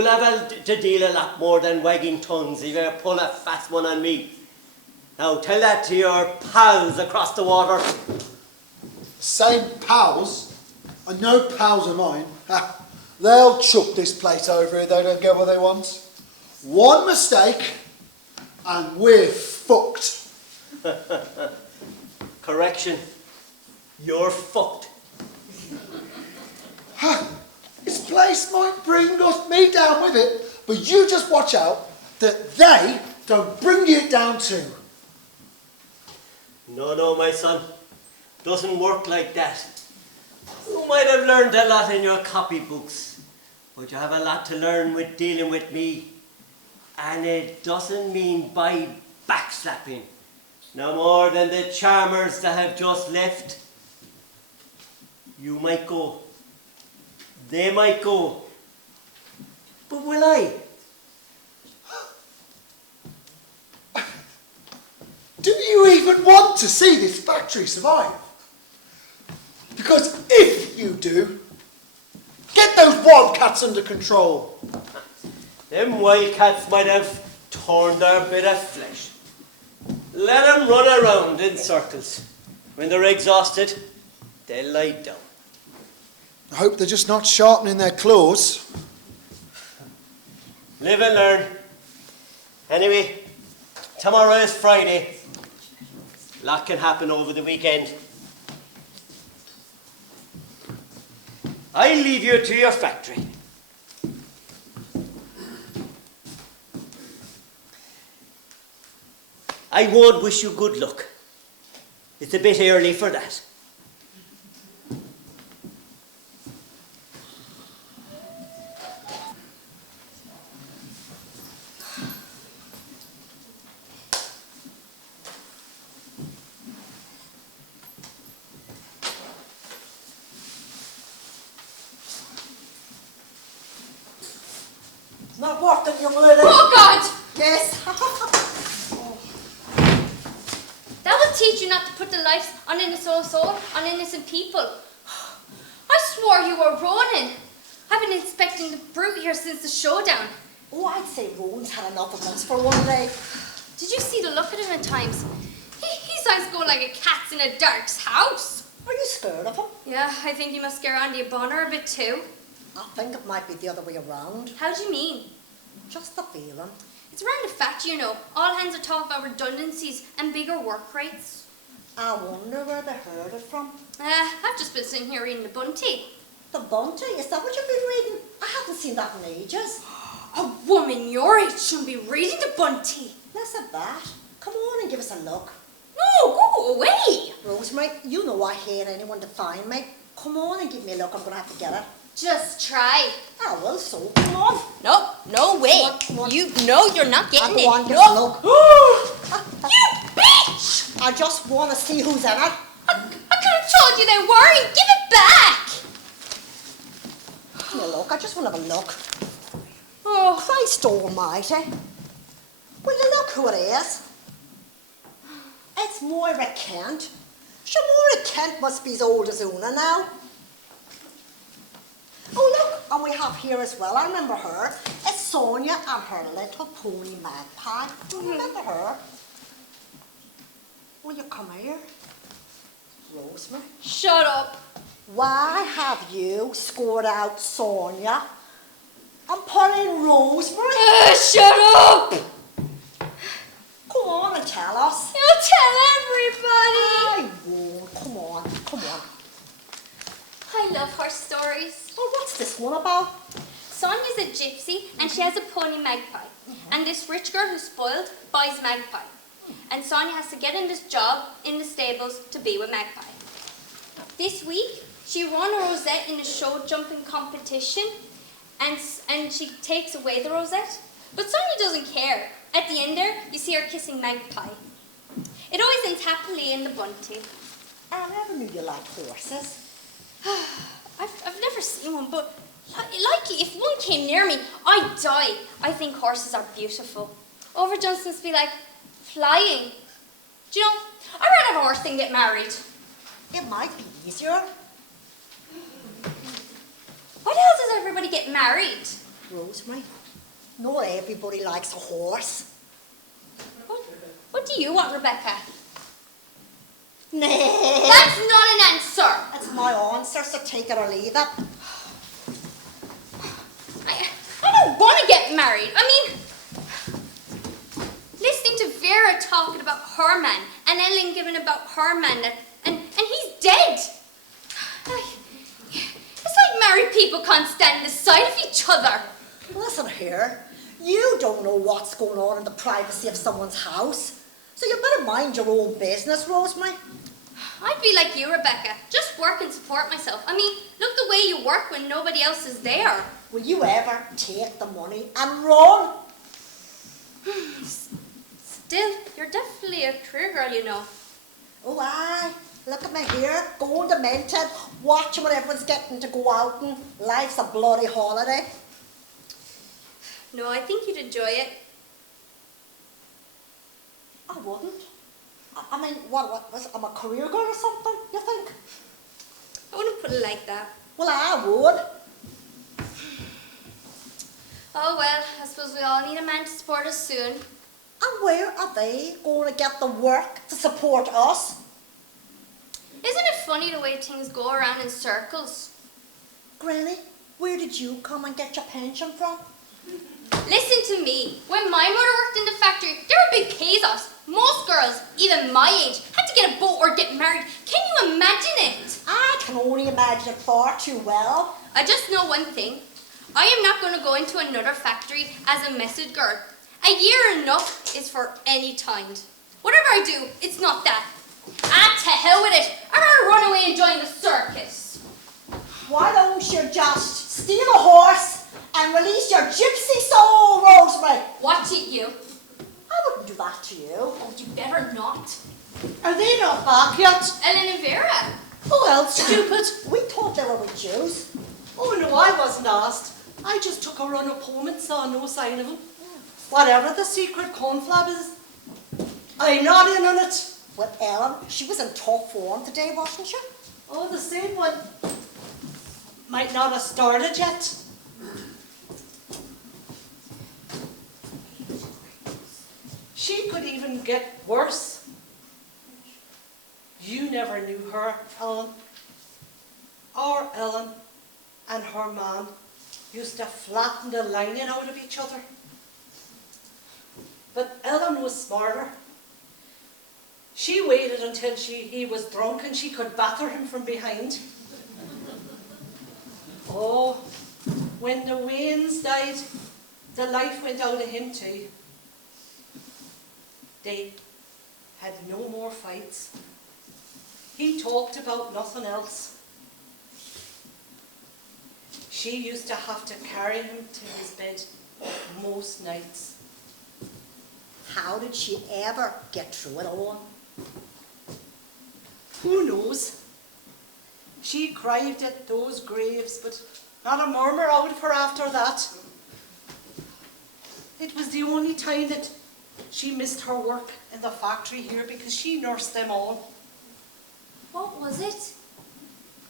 have to deal a lot more than wagging tongues if you pull a fast one on me. Now tell that to your pals across the water. Same pals? And no pals of mine. Ha, they'll chuck this plate over if they don't get what they want. One mistake, and we're fucked. Correction. You're fucked. This place might bring me down with it, but you just watch out that they don't bring you down too. No, my son. Doesn't work like that. You might have learned a lot in your copybooks, but you have a lot to learn with dealing with me. And it doesn't mean by backslapping. No more than the charmers that have just left. You might go. They might go. But will I? Do you even want to see this factory survive? Because if you do, get those wildcats under control. Them wildcats might have torn their bit of flesh. Let them run around in circles. When they're exhausted, they'll lie down. I hope they're just not sharpening their claws. Live and learn. Anyway, tomorrow is Friday. A lot can happen over the weekend. I'll leave you to your factory. I won't wish you good luck. It's a bit early for that. Not working, young lady. Oh, God! Yes. That will teach you not to put the lives on innocent people. I swore you were Ronan. I've been inspecting the brute here since the showdown. Oh, I'd say Rowan's had enough of us for one day. Did you see the look at him at times? His eyes go like a cat's in a dark's house. Are you scared of him? Yeah, I think you must scare Andy Bonner a bit too. I think it might be the other way around. How do you mean? Just the feeling. It's around the factory, you know. All hands are talking about redundancies and bigger work rates. I wonder where they heard it from. I've just been sitting here reading the Bunty. The Bunty? Is that what you've been reading? I haven't seen that in ages. A woman your age shouldn't be reading the Bunty. Less of that. Come on and give us a look. No, go away. Rosemary, you know I hate anyone to find me. Come on and give me a look. I'm going to have to get it. Just try. I will, so come on. No, no way. Come on. You know you're not getting Go on, it. give us a look. You bitch! I just want to see who's in it. I could have told you they weren't. Give it back. Give me a look. I just want to have a look. Oh, Christ almighty. Will you look who it is? It's Moira Kent. Sure, Moira Kent must be as old as Una now. Oh, look, and we have here as well, I remember her. It's Sonia and her little pony Magpie. Do you remember her? Will you come here? Rosemary. shut up. Why have you scored out Sonia and put in Rosemary? Shut up. Come on and tell us. You'll tell everybody. I won't. Come on, come on. I love horse stories. Oh, what's this one about? Sonia's a gypsy and she has a pony Magpie. And this rich girl who's spoiled buys Magpie. And Sonia has to get in this job in the stables to be with Magpie. This week, she won a rosette in a show jumping competition and she takes away the rosette. But Sonia doesn't care. At the end there, you see her kissing Magpie. It always ends happily in the Bunty. I never knew you liked horses. I've never seen one, but like if one came near me, I'd die. I think horses are beautiful. Overjumps must be like flying. Do you know, I'd rather have a horse than get married. It might be easier. Why the hell does everybody get married? Rosemary, not everybody likes a horse. What do you want, Rebecca? Nah. That's not an answer. It's my answer, so take it or leave it. I don't want to get married. I mean, listening to Vera talking about her man and Ellen giving about her man, and he's dead. It's like married people can't stand the sight of each other. Listen here, you don't know what's going on in the privacy of someone's house, so you better mind your own business, Rosemary. I'd be like you, Rebecca. Just work and support myself. I mean, look the way you work when nobody else is there. Will you ever take the money and run? Still, you're definitely a career girl, you know. Oh, aye. Look at me here, going demented, watching what everyone's getting to go out and life's a bloody holiday. No, I think you'd enjoy it. I wouldn't. I mean, I'm a career girl or something, you think? I wouldn't put it like that. Well, I would. Oh well, I suppose we all need a man to support us soon. And where are they going to get the work to support us? Isn't it funny the way things go around in circles? Granny, where did you come and get your pension from? Listen to me. When my mother worked in the factory, there were big chaos. Most girls, even my age, had to get a boat or get married. Can you imagine it? I can only imagine it far too well. I just know one thing. I am not going to go into another factory as a message girl. A year enough is for any kind. Whatever I do, it's not that. Ah, to hell with it. I'm going to run away and join the circus. Why don't you just steal a horse and release your gypsy soul, Rosemary? Watch it, you. I wouldn't do that to you. Oh, you better not. Are they not back yet? Ellen and Vera. Who else, stupid? We thought they were with Jews. Oh no, I wasn't asked. I just took a run up home and saw no sign of him. Whatever the secret conflab is, I'm not in on it. Well, Ellen, she was in top form today, wasn't she? Oh, the same one. Might not have started yet. She could even get worse. You never knew her, Ellen. Our Ellen and her man used to flatten the lining out of each other. But Ellen was smarter. She waited until he was drunk and she could batter him from behind. Oh, when the Waynes died, the life went out of him too. They had no more fights. He talked about nothing else. She used to have to carry him to his bed most nights. How did she ever get through it all? Who knows? She cried at those graves, but not a murmur out of her after that. It was the only time that she missed her work in the factory here because she nursed them all. What was it?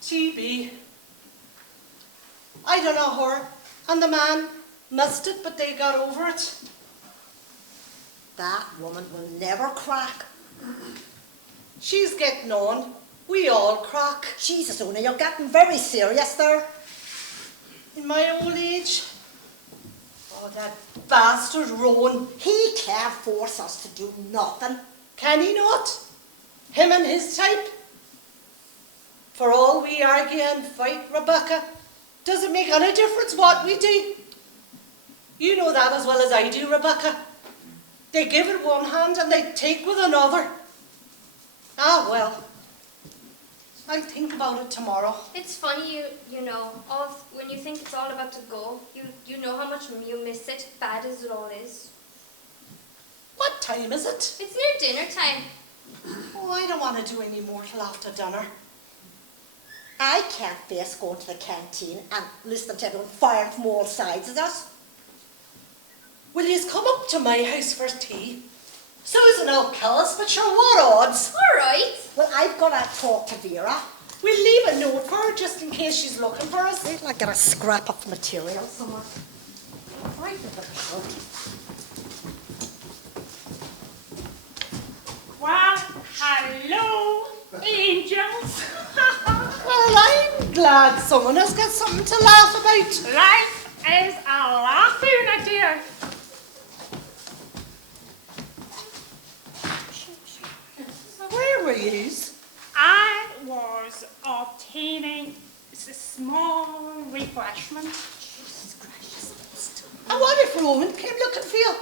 TB. I don't know her and the man missed it, but they got over it. That woman will never crack. She's getting on. We all crack. Jesus, Una, you're getting very serious there. In my old age. Oh, that bastard Rowan. He can't force us to do nothing. Can he not? Him and his type? For all we argue and fight, Rebecca, does it make any difference what we do? You know that as well as I do, Rebecca. They give with one hand and they take with another. Ah, well. I'll think about it tomorrow. It's funny, you know, when you think it's all about to go, you know how much you miss it, bad as it all is. What time is it? It's near dinner time. Oh, I don't want to do any more till after dinner. I can't face going to the canteen and listening to everyone firing from all sides of us. Will you come up to my house for tea? Susan will kill us, but sure, what odds? All right. Well, I've got to talk to Vera. We'll leave a note for her just in case she's looking for us. Wait till I get a scrap of material somewhere. Right in the throat. Well, hello, angels. Well, I'm glad someone has got something to laugh about. Life is a laughing, dear. Where were you? I was obtaining a small refreshment. And what if Rowan came looking for you?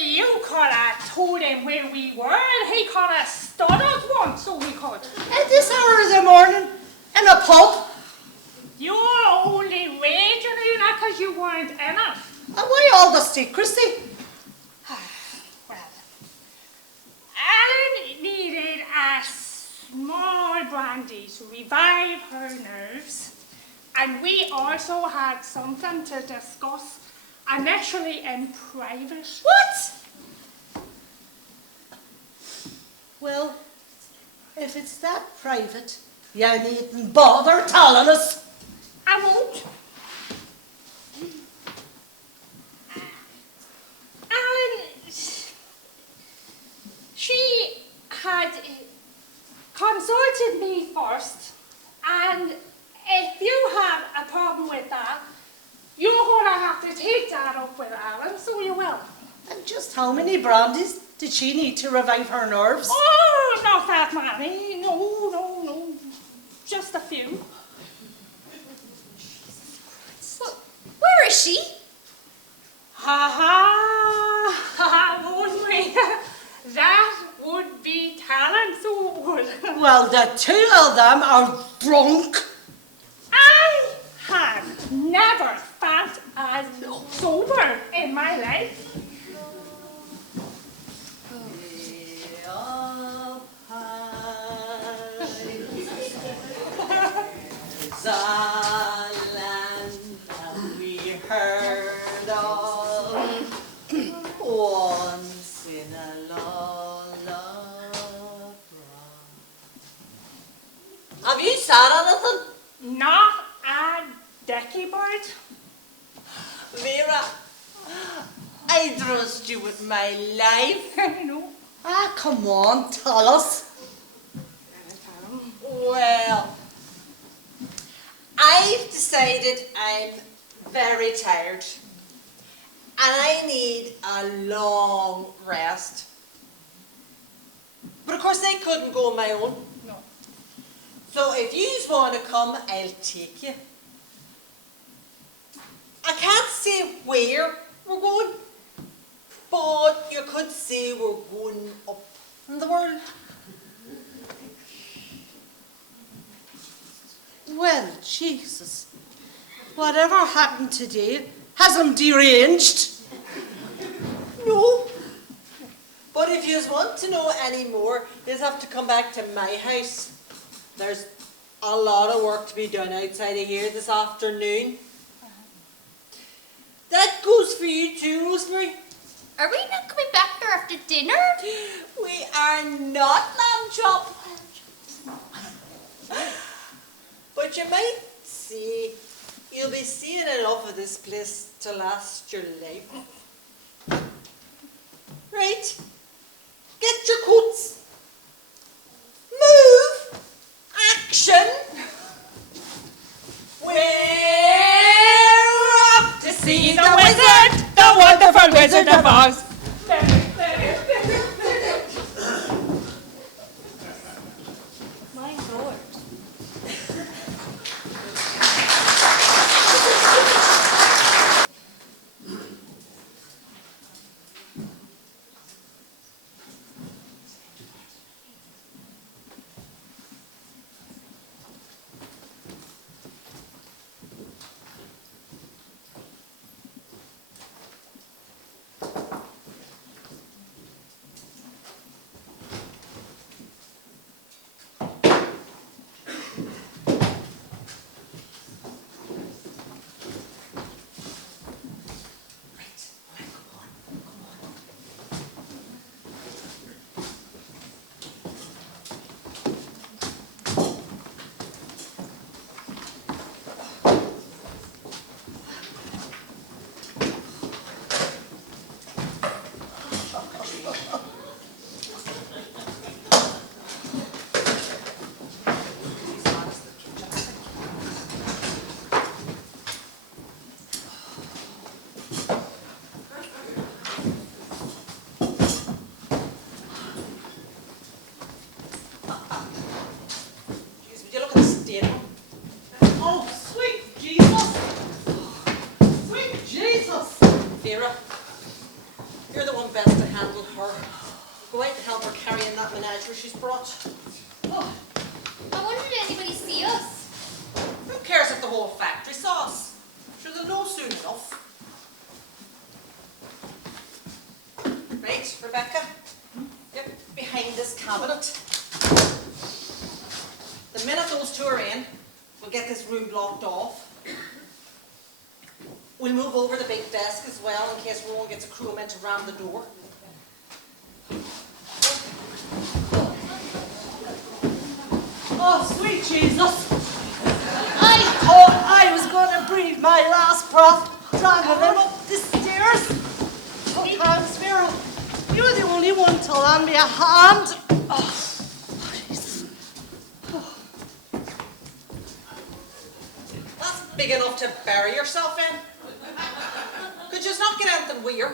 You could have told him where we were, and he could have stuttered once, so we could. At this hour of the morning, in a pub? You're only raging in that because you weren't in it. And why all the secrecy? Well, Ellen needed a small brandy to revive her nerves, and we also had something to discuss, initially in private. What? Well, if it's that private, you needn't bother telling us. I won't. Ellen invited me first, and if you have a problem with that, you're going to have to take that up with Alan, so you will. And just how many brandies did she need to revive her nerves? Oh, not that many. No. Just a few. Where is she? Rosemary, that would be talent, so it would. Well, the two of them are drunk. I have never felt as sober in my life. We heard of once in a lullaby. Have you said anything? Not a dicky bird. Vera, I trust you with my life. No. Ah, come on, tell us. Well, I've decided I'm very tired and I need a long rest. But of course I couldn't go on my own. No. So if you want to come, I'll take you. I can't say where we're going, but you could say we're going up in the world. Well, Jesus. Whatever happened today has him deranged. No. But if you want to know any more, you'll have to come back to my house. There's a lot of work to be done outside of here this afternoon. That goes for you too, Rosemary. Are we not coming back here after dinner? We are not, lamb chop. But you might see, you'll be seeing enough of this place to last your life. Right? Get your coats. Move. Action. We're off to see the wizard, the wonderful Wizard of Oz. My Lord. Vera, you're the one best to handle her. Go out and help her carrying that menagerie she's brought. Oh, I wonder did anybody see us? Who cares if the whole factory saw us? Sure, they'll know soon enough. Right, Rebecca? Get behind this cabinet. The minute those two are in, we'll get this room blocked off. We'll move over the big desk as well in case Rowan gets a crewman to ram the door. Oh, sweet Jesus. I thought I was going to breathe my last breath dragging them up the stairs. Oh, thanks, Vera. You're the only one to lend me a hand. Oh, Jesus. big enough to bury yourself in. Could you not get anything weird?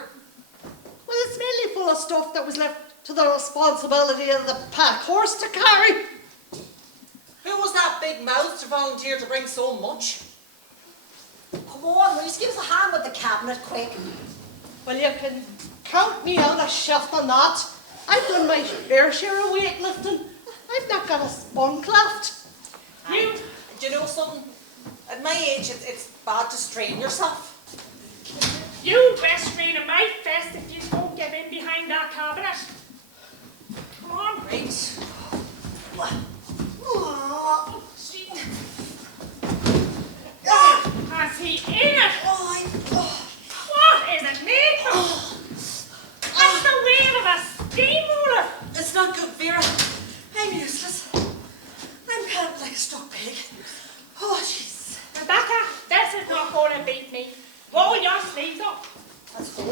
Well, it's mainly full of stuff that was left to the responsibility of the pack horse to carry. Who was that big mouth to volunteer to bring so much? Come on, Reese, give us a hand with the cabinet, quick. Well, you can count me out a shift on that. I've done my fair share of weightlifting. I've not got a spunk left. Do you know something? At my age, it's bad to strain yourself. You best strain at my fist if you don't get in behind that cabinet. Come on. Right. Has he in it? What is it made from? That's the weight of a steamroller. It's not good, Vera. I'm useless. I'm kind of like a stuck pig. Oh, jeez. Rebecca, this is not going to beat me. Roll your sleeves up. Let's go.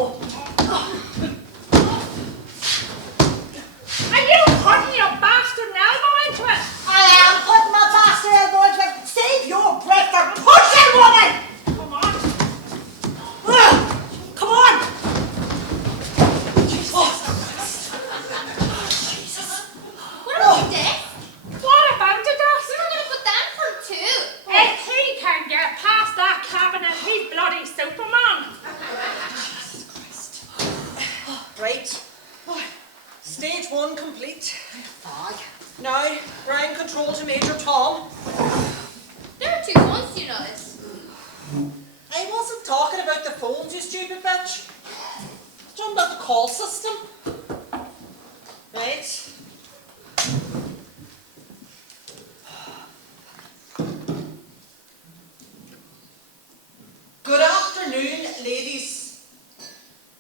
Are you putting your bastard elbow into it? I am putting my bastard elbow into it. Save your breath for pushing, woman! Come on. Come on! What about this? What about it, Dust? We're going to put that for two. If he can get past that cabinet, he's bloody Superman. Right. Stage 1 complete. Aye. Now, ground control to Major Tom. There are 2 phones, you know this. I wasn't talking about the phones, you stupid bitch. I'm talking about the call system. Right. Good afternoon, ladies.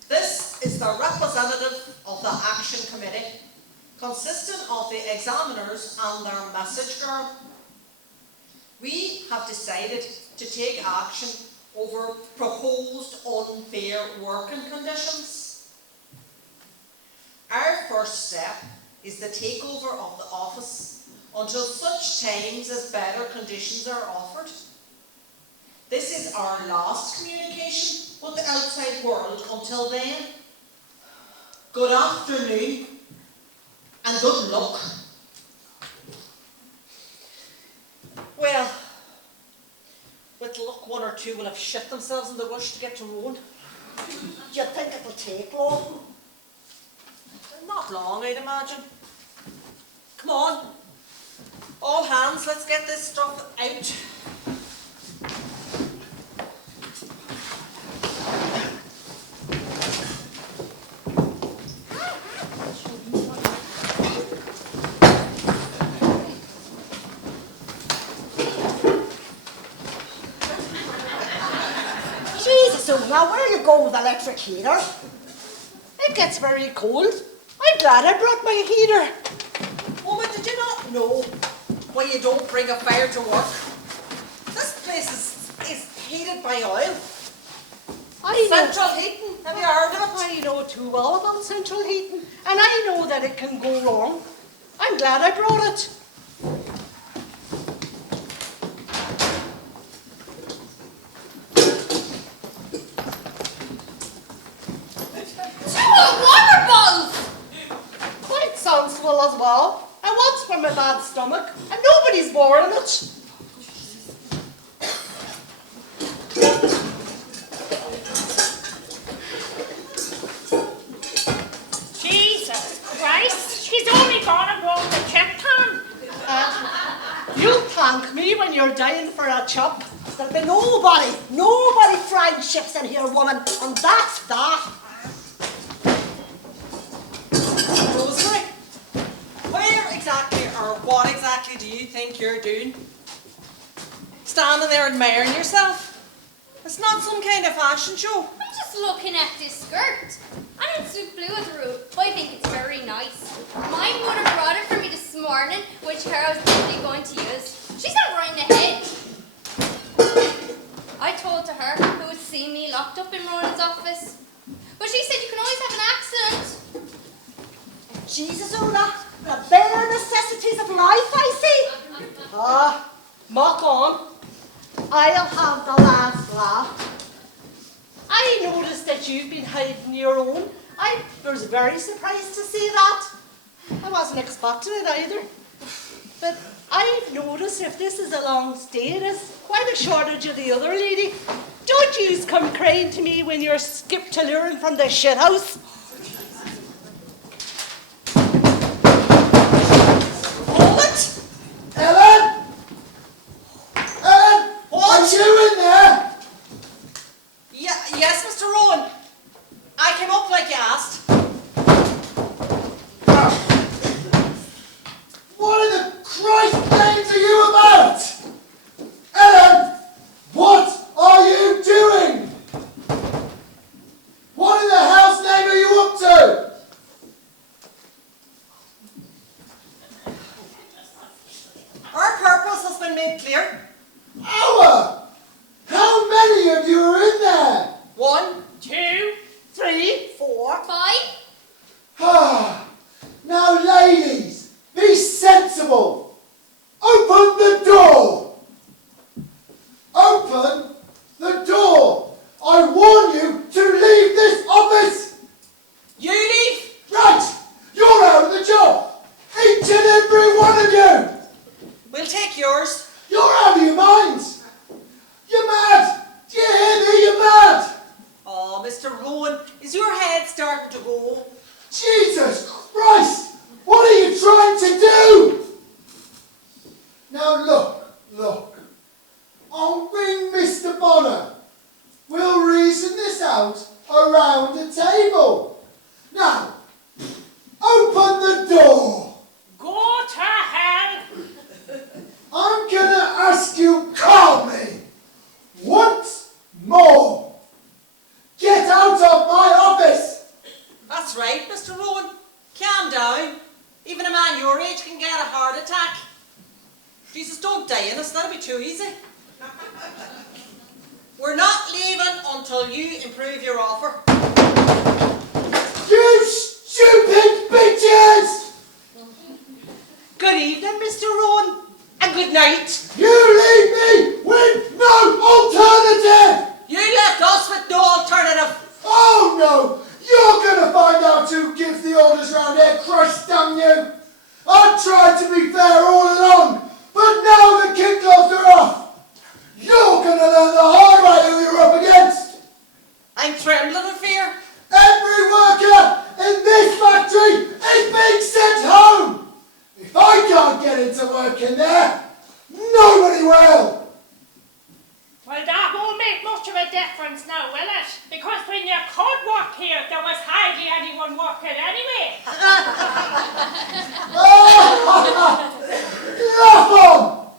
This is the representative of the Action Committee, consisting of the examiners and their message girl. We have decided to take action over proposed unfair working conditions. Our first step is the takeover of the office until such times as better conditions are offered. This is our last communication with the outside world until then. Good afternoon and good luck. Well, with luck, 1 or 2 will have shit themselves in the rush to get to Rowan. Do you think it'll take long? Not long, I'd imagine. Come on. All hands, let's get this stuff out. Now, where you go with electric heater? It gets very cold. I'm glad I brought my heater. Woman, did you not know why you don't bring a fire to work? This place is heated by oil. Central heating, have you heard of it? I know too well about central heating, and I know that it can go wrong. I'm glad I brought it. Sounds full as well. I once from a bad stomach, and nobody's born in it. Jesus Christ, she's only gonna roll the chip pan. You'll thank me when you're dying for a chop. There'll be nobody frying chips in here, woman, and that's that. Rosemary, where exactly or what exactly do you think you're doing? Standing there admiring yourself? It's not some kind of fashion show. I'm just looking at this skirt. And it's so blue at the root, but I think it's very nice. My mother brought it for me this morning, which her I was definitely going to use. She's not right in the head. I told to her who would see me locked up in Ronan's office. But she said you can always have an accident. Jesus, Una, the bare necessities of life, I see. Mock on. I'll have the last laugh. I noticed that you've been hiding your own. I was very surprised to see that. I wasn't expecting it either. But I've noticed if this is a long stay, there's quite a shortage of the other lady. Don't yous come crying to me when you're skipped to luring from the shithouse. Hold it! Ellen! Ellen! What? Are you in there? Yes, Mr. Rowan. I came up like you asked. What in the Christ names are you about? Ellen! What are you doing? What in the hell's name are you up to? Our purpose has been made clear. Our! How many of you are in there? 1, 2, 3, 4. 5. Ah, now ladies, be sensible. Open the door. Open the door. I warn you to leave this office. you leave. Right, you're out of the job. Each and every one of you. We'll take yours. You're out of your minds. You're mad. Do you hear me? You're mad. Oh, Mr. Rowan, is your head starting to go? Jesus Christ! What are you trying to do? Now look. I'll ring Mr. Bonner. We'll reason this out around a table. Now, open the door. go to hell. I'm gonna ask you calmly. Once more. Get out of my office. That's right, Mr. Rowan. Calm down. Even a man your age can get a heart attack. Jesus, don't die in us. That'll be too easy. We're not leaving until you improve your offer. You stupid bitches! Good evening, Mr. Rowan, and good night. You leave me with no alternative! You left us with no alternative. Oh no! You're gonna find out who gives the orders round here, Christ damn you! I've tried to be fair all along, but now the kid gloves are off! You're gonna learn the hard way who you're up against! I'm trembling in fear. Every worker in this factory is being sent home! If I can't get into work in there, nobody will! Well, that won't make much of a difference now, will it? Because when you could work here, there was hardly anyone working anyway.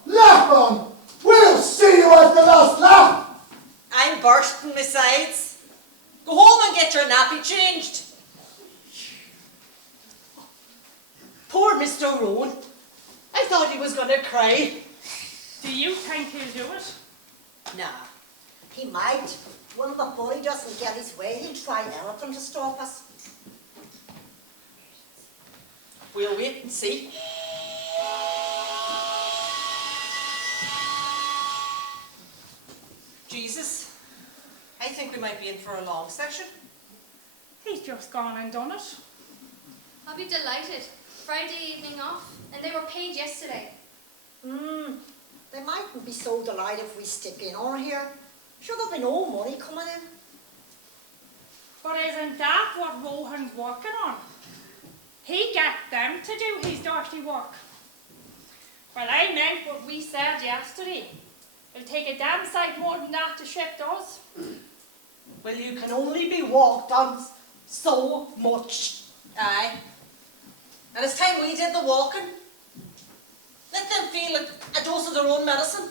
Laugh on! We'll see you at the last laugh! I'm bursting my sides. Go home and get your nappy changed. Poor Mr. Rowan. I thought he was going to cry. Do you think he'll do it? Nah. He might. When the boy doesn't get his way, he'll try anything to stop us. We'll wait and see. Jesus, I think we might be in for a long session. He's just gone and done it. I'll be delighted. Friday evening off, and they were paid yesterday. They mightn't be so delighted if we stick in over here. Sure, there'll be no money coming in. But isn't that what Rohan's working on? He got them to do his dirty work. Well, I meant what we said yesterday. It'll take a damn sight more than that to ship us. Well, you can only be walked on so much. Aye. And it's time we did the walking. Let them feel a dose of their own medicine.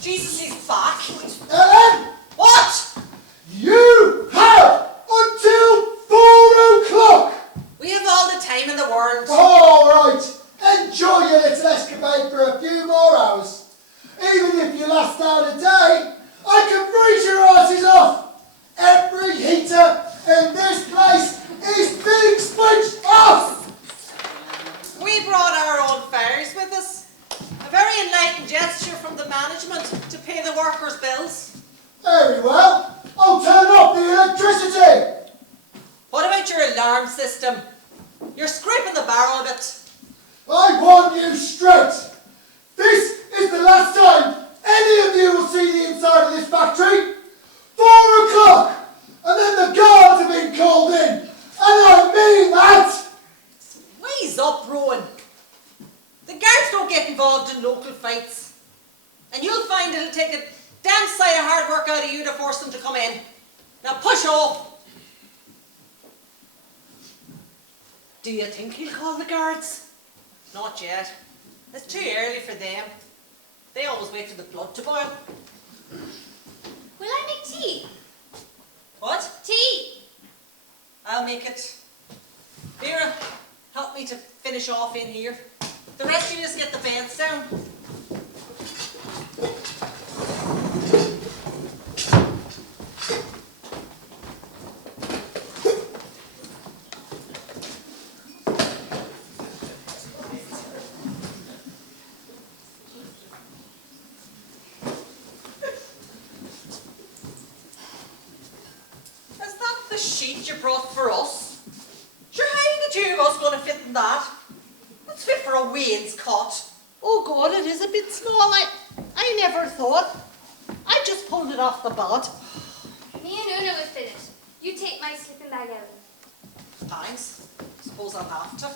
Jesus, he's back. Ellen! What? You have until 4 o'clock! We have all the time in the world. Alright, enjoy your little escapade for a few more hours. Even if you last out a day, I can freeze your asses off. Every heater in this place is being switched off. We brought our own fires with us. A very very enlightened gesture from the management to pay the workers' bills. Very well. I'll turn off the electricity. What about your alarm system? You're scraping the barrel a bit. I warn you straight. This is the last time any of you will see the inside of this factory. 4 o'clock, and then the guards have been called in, and I mean that. Ease up, Rowan. The guards don't get involved in local fights. And you'll find it'll take a damn sight of hard work out of you to force them to come in. Now push off. Do you think he'll call the guards? Not yet. It's too early for them. They always wait for the blood to boil. Will I make tea? What? Tea! I'll make it. Vera, help me to finish off in here. The rest of you just get the beds down. Is that the sheet you brought for us? Sure, how are the two of us going to fit in that? It's fit for a Wayne's cot. Oh God, it is a bit small. I never thought. I just pulled it off the bed. Me and Una will fit it. You take my sleeping bag, Ellen. Thanks. Suppose I'll have to.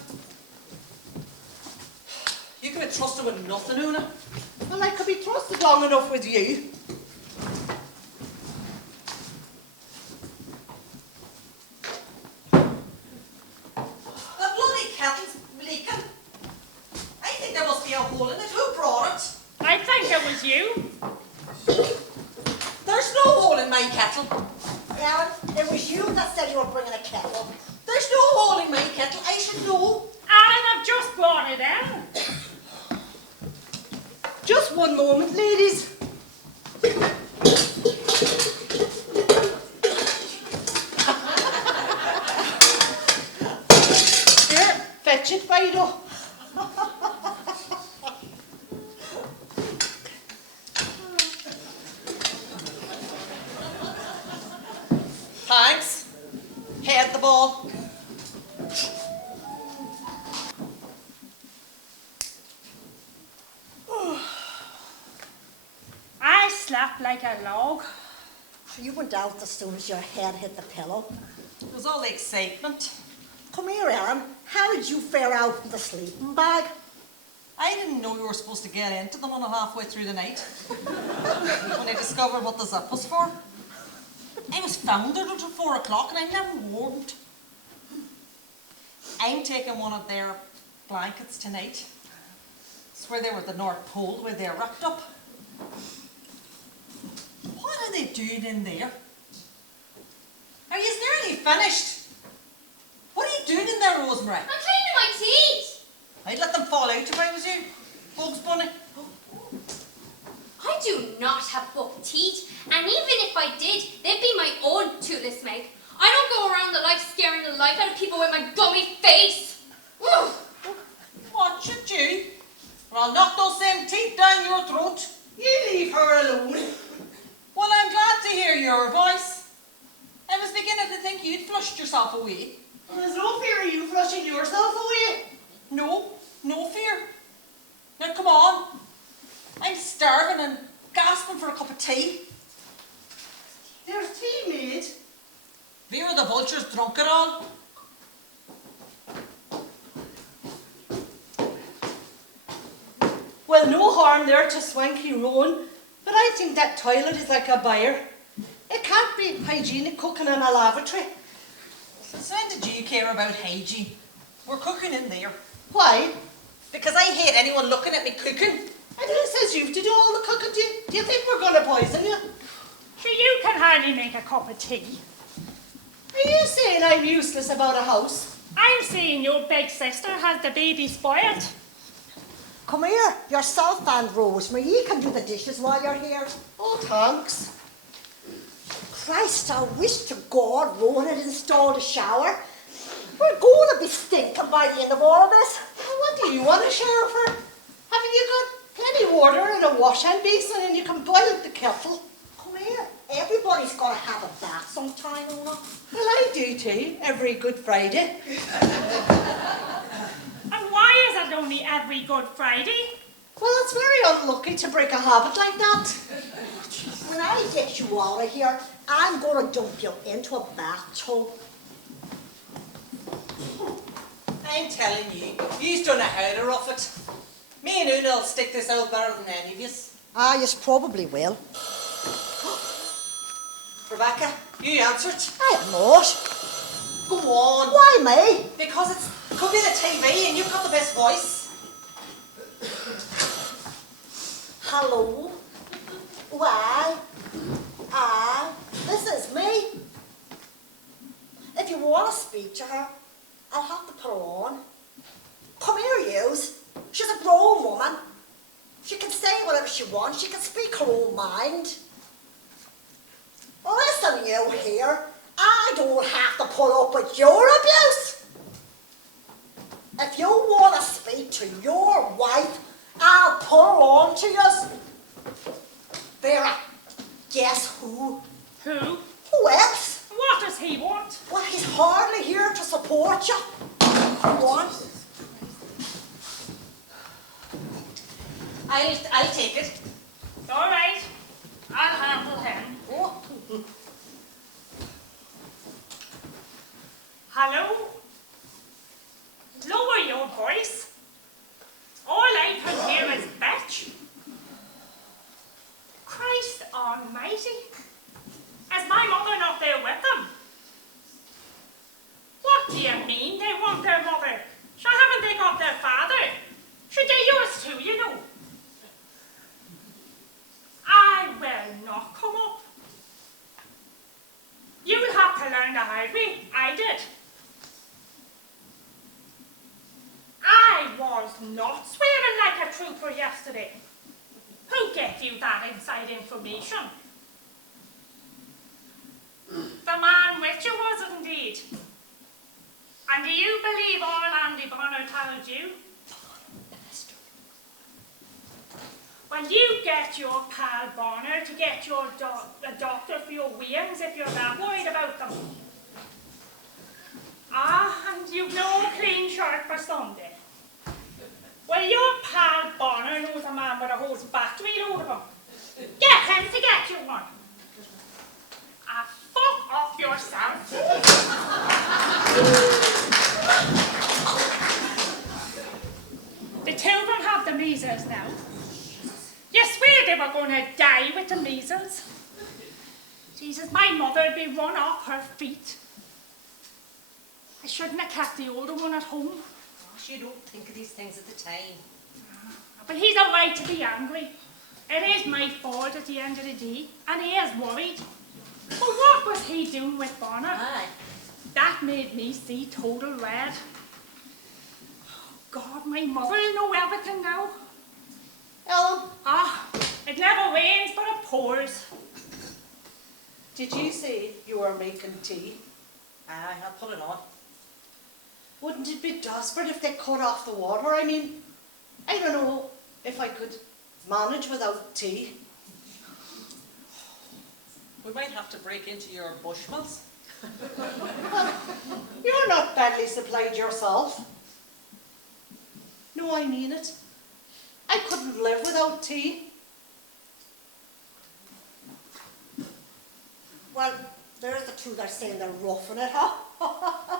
You can be trusted with nothing, Una. Well, I could be trusted long enough with you. The bloody kettle's leaking. I think there must be a hole in it. Who brought it? I think it was you. There's no hole in my kettle. Ellen, it was you that said you were bringing a kettle. There's no hole in my kettle. I should know. Alan, I've just brought it in. Just one moment, ladies. Here, fetch it, Fido. Thanks. Head the ball. I slept like a log. You went out as soon as your head hit the pillow. It was all the excitement. Come here, Ellen. How did you fare out in the sleeping bag? I didn't know you were supposed to get into them until halfway through the night. When I discovered what the zip was for. I was foundered until 4 o'clock and I never warned. I'm taking one of their blankets tonight. It's where they were at the North Pole, where they're wrapped up. What are they doing in there? Are you nearly finished? What are you doing in there, Rosemary? I'm cleaning my teeth! I'd let them fall out if I was you, Bugs Bunny. I do not have buck teeth, and even if I did, they'd be my own toothless Meg. I don't go around the life scaring the life out of people with my gummy face. Woo! What should you? Or I'll knock those same teeth down your throat. You leave her alone. Well, I'm glad to hear your voice. I was beginning to think you'd flushed yourself away. There's no fear of you flushing yourself away. No, no fear. Now come on. I'm starving and gasping for a cup of tea. There's tea made. Vera the vulture's drunk it all. Well, no harm there to Swanky Rowan, but I think that toilet is like a byre. It can't be hygienic cooking in a lavatory. Since when did you care about hygiene? We're cooking in there. Why? Because I hate anyone looking at me cooking. And who says you've to do all the cooking? Do you think we're going to poison you? Sure, you can hardly make a cup of tea. Are you saying I'm useless about a house? I'm saying your big sister has the baby spoiled. Come here, yourself and Rosemary. You can do the dishes while you're here. Oh, thanks. Christ, I wish to God Rowan had installed a shower. We're going to be stinking by the end of all of this. Well, what do you want a shower for? Haven't you got plenty water in a washing basin and you can boil the kettle. Come here. Everybody's got to have a bath sometime, Una. Well, I do too, every Good Friday. And why is it only every Good Friday? Well, it's very unlucky to break a habit like that. When I get you out of here, I'm going to dump you into a bathtub. I'm telling you, you don't know how to rough it. Me and Una will stick this out better than any of yous. Ah, yes, probably will. Rebecca, you answer it. I am not. Go on. Why me? Because it could be the TV and you've got the best voice. Hello? Why? This is me. If you want to speak to her, I'll have to put her on. Come here, yous. She's a grown woman. She can say whatever she wants. She can speak her own mind. Listen, you here. I don't have to put up with your abuse. If you want to speak to your wife, I'll put her on to you. Vera, guess who? Who? Who else? What does he want? Well, he's hardly here to support you. Come on. I'll take it. All right, I'll handle him. Oh. Hello? Lower your voice. All I can hear is bitch. Christ almighty. Is my mother not there with them? What do you mean they want their mother? Sure, haven't they got their father? Sure, they're yours too, you know. I will not come up. You'll have to learn the hard way. I did. I was not swearing like a trooper yesterday. Who gave you that inside information? The man with you was it indeed. And do you believe all Andy Bonner told you? Well, you get your pal Bonner to get your a doctor for your wings if you're that worried about them. Ah, and you've no clean shirt for Sunday. Well, your pal Bonner knows a man with a whole battery load of them. Get him to get you one. Ah, fuck off yourself. The children have the measles now. You swear they were going to die with the measles? Jesus, my mother'd be run off her feet. I shouldn't have kept the older one at home. Gosh, you don't think of these things at the time. But he's a right to be angry. It is my fault at the end of the day, and he is worried. But what was he doing with Bonner? Aye. That made me see total red. Oh, God, my mother'll know everything now. Ellen, Ah, it never rains, but it pours. did you say you were making tea? Aye, I'll put it on. Wouldn't it be desperate if they cut off the water? I mean, I don't know if I could manage without tea. We might have to break into your bushmills. You're not badly supplied yourself. No, I mean it. I couldn't live without tea. Well, there's the two that are saying they're roughing it, huh?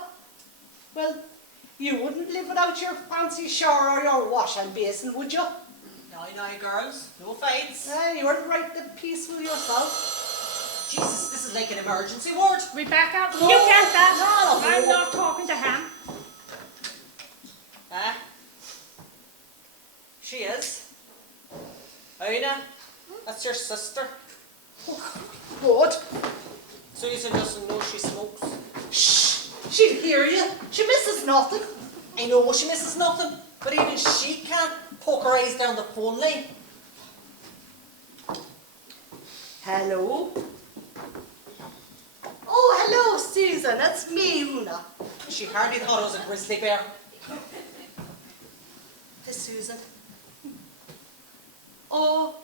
Well, you wouldn't live without your fancy shower or your washing basin, would you? No, girls. No fights. You weren't right at peace with yourself. Jesus, this is like an emergency ward. Rebecca, No, you get that? no, I'm no. not talking to him. Ah. She is. Una, that's your sister. What? Susan doesn't know she smokes. Shh! She'd hear you. She misses nothing. I know she misses nothing, but even she can't poke her eyes down the phone line. Hello? Oh, hello, Susan. It's me, Una. She hardly thought it was a grizzly bear. Hey, Susan. Oh,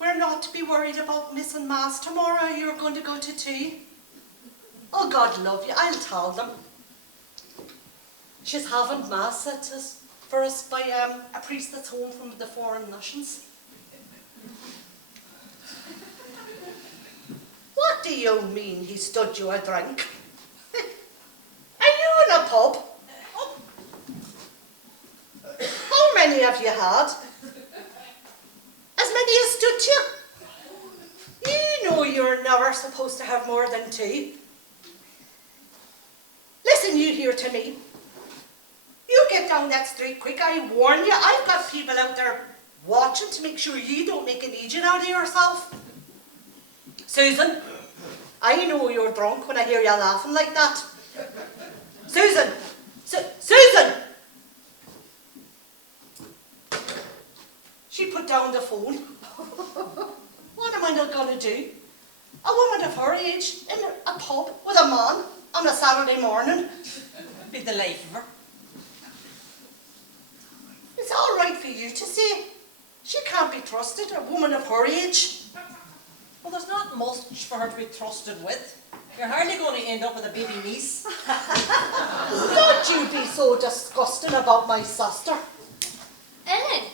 we're not to be worried about missing Mass tomorrow. You're going to go to tea. Oh, God love you. I'll tell them. She's having Mass for us by a priest that's home from the foreign nations. What do you mean he stood you a drink? Are you in a pub? How many have you had? As many as stood you? You know you're never supposed to have more than 2. Listen, you here to me. You get down that street quick, I warn you. I've got people out there watching to make sure you don't make an idiot out of yourself. Susan, I know you're drunk when I hear you laughing like that. Susan! Susan! She put down the phone. What am I not going to do? A woman of her age in a pub with a man on a Saturday morning. Be the life of her. It's all right for you to say. She can't be trusted, a woman of her age. Well, there's not much for her to be trusted with. You're hardly going to end up with a baby niece. Don't you be so disgusting about my sister. Ellen,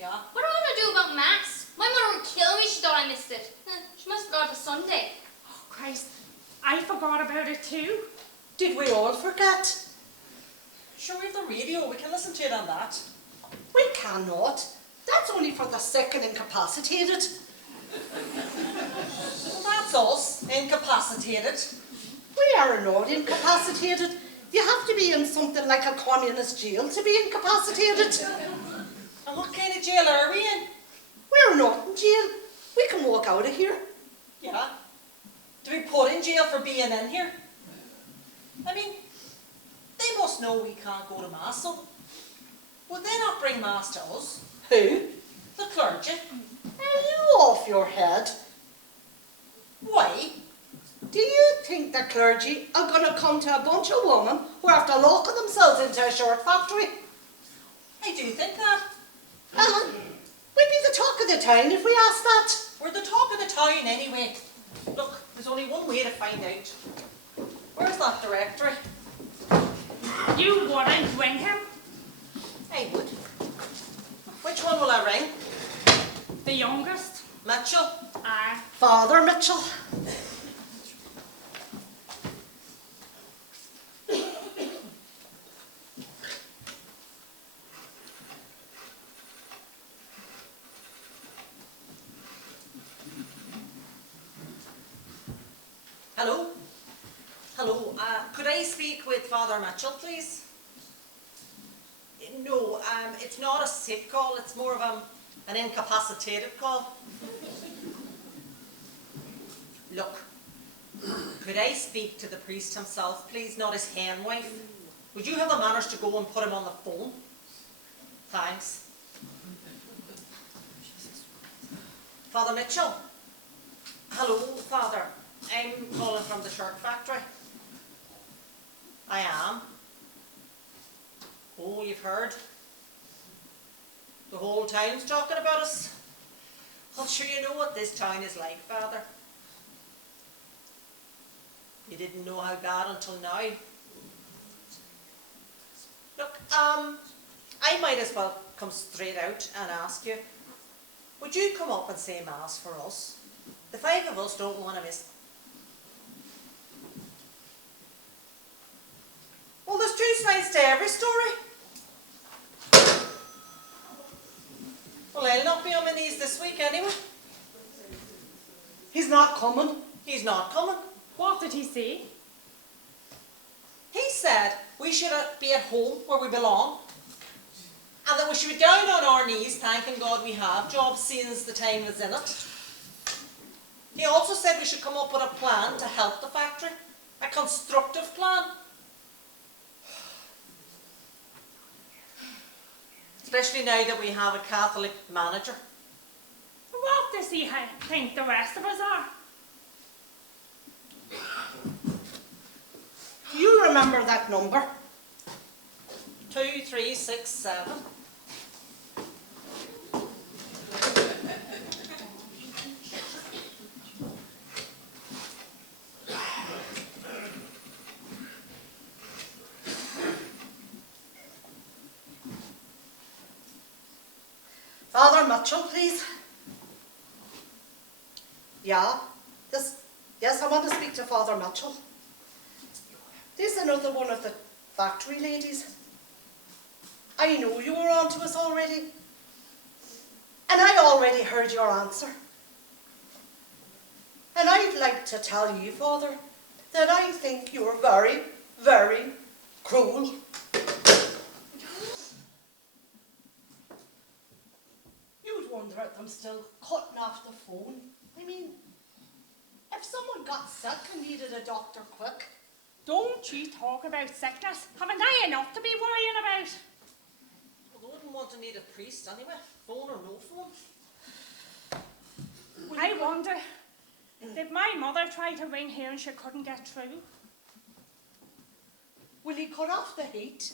Yeah? what am I going to do about Mass? My mother would kill me if she thought I missed it. She must have forgot the Sunday. Oh, Christ, I forgot about it too. Did we all forget? Sure, we have the radio. We can listen to it on that. We cannot. That's only for the sick and incapacitated. Well, that's us, incapacitated. We are not incapacitated. You have to be in something like a communist jail to be incapacitated. And what kind of jail are we in? We're not in jail. We can walk out of here. Yeah? To be put in jail for being in here? I mean, they must know we can't go to Mass, so would they not bring Mass to us? Who? The clergy. Are you off your head? Why? Do you think the clergy are going to come to a bunch of women who are after locking themselves into a shirt factory? I do think that. Ellen, we'd be the talk of the town if we asked that. We're the talk of the town anyway. Look, there's only one way to find out. Where's that directory? You wouldn't ring him? I would. Which one will I ring? The youngest? Mitchell? Aye. Father Mitchell. Hello? Hello, could I speak with Father Mitchell, please? No, it's not a sick call, it's more of an incapacitated call. Look, could I speak to the priest himself, please, not his hen wife? Would you have the manners to go and put him on the phone? Thanks. Father Mitchell? Hello, Father. I'm calling from the shirt factory. I am. Oh, you've heard? The whole town's talking about us. Well, sure you know what this town is like, Father. You didn't know how bad until now. Look, I might as well come straight out and ask you, would you come up and say Mass for us? The 5 of us don't want to miss. Well, there's 2 sides to every story. Well, I'll not be on my knees this week anyway. He's not coming. He's not coming. What did he say? He said we should be at home where we belong, and that we should be down on our knees thanking God we have jobs since the time is in it. He also said we should come up with a plan to help the factory, a constructive plan. Especially now that we have a Catholic manager. What does he think the rest of us are? Do you remember that number? 2367. Father Mitchell, please. Yeah, yes, I want to speak to Father Mitchell. This is another one of the factory ladies. I know you were on to us already. And I already heard your answer. And I'd like to tell you, Father, that I think you're very, very cruel. You'd wonder at them still cutting off the phone. I mean, if someone got sick and needed a doctor quick. Don't you talk about sickness. Haven't I enough to be worrying about? Well, they wouldn't want to need a priest anyway, phone or no phone. I wonder, did my mother try to ring here and she couldn't get through? Will he cut off the heat?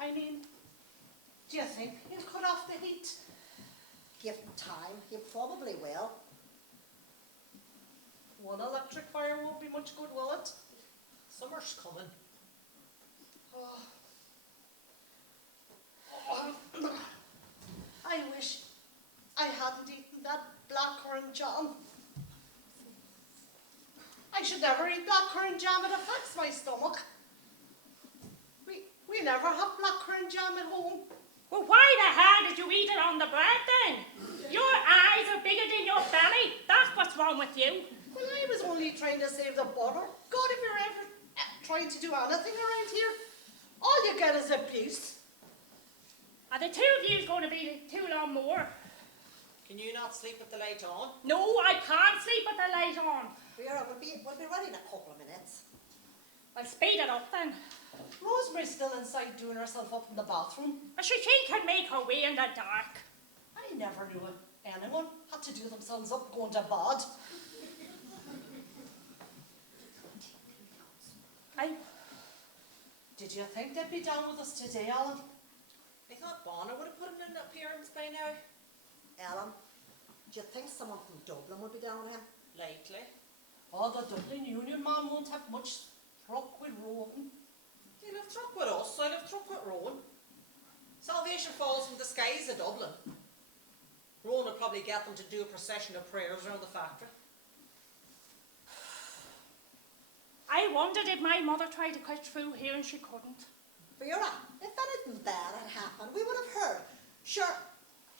I mean, do you think he'll cut off the heat? Give him time, he probably will. One electric fire won't be much good, will it? Summer's coming. I wish I hadn't eaten that blackcurrant jam. I should never eat blackcurrant jam, it affects my stomach. We never have blackcurrant jam at home. Well, why the hell did you eat it on the bread then? Your eyes are bigger than your belly. That's what's wrong with you. Well, I was only trying to save the butter. God, if you're ever trying to do anything around here, all you get is abuse. Are the two of you going to be too long more? Can you not sleep with the light on? No, I can't sleep with the light on. Vera, we'll be ready in a couple of minutes. I'll speed it up then. Rosemary's still inside doing herself up in the bathroom. She can make her way in the dark. I never knew anyone had to do themselves up going to bed. Did you think they'd be down with us today, Alan? I thought Bonner would have put in an appearance by now. Ellen, do you think someone from Dublin would be down here? Likely. Oh, the Dublin Union man won't have much truck with Rowan. He'll have truck with us, I'll have truck with Rowan. Salvation falls from the skies of Dublin. Rowan will probably get them to do a procession of prayers around the factory. I wondered if my mother tried to cut through here and she couldn't. Vera, if anything bad had happened, we would have heard. Sure,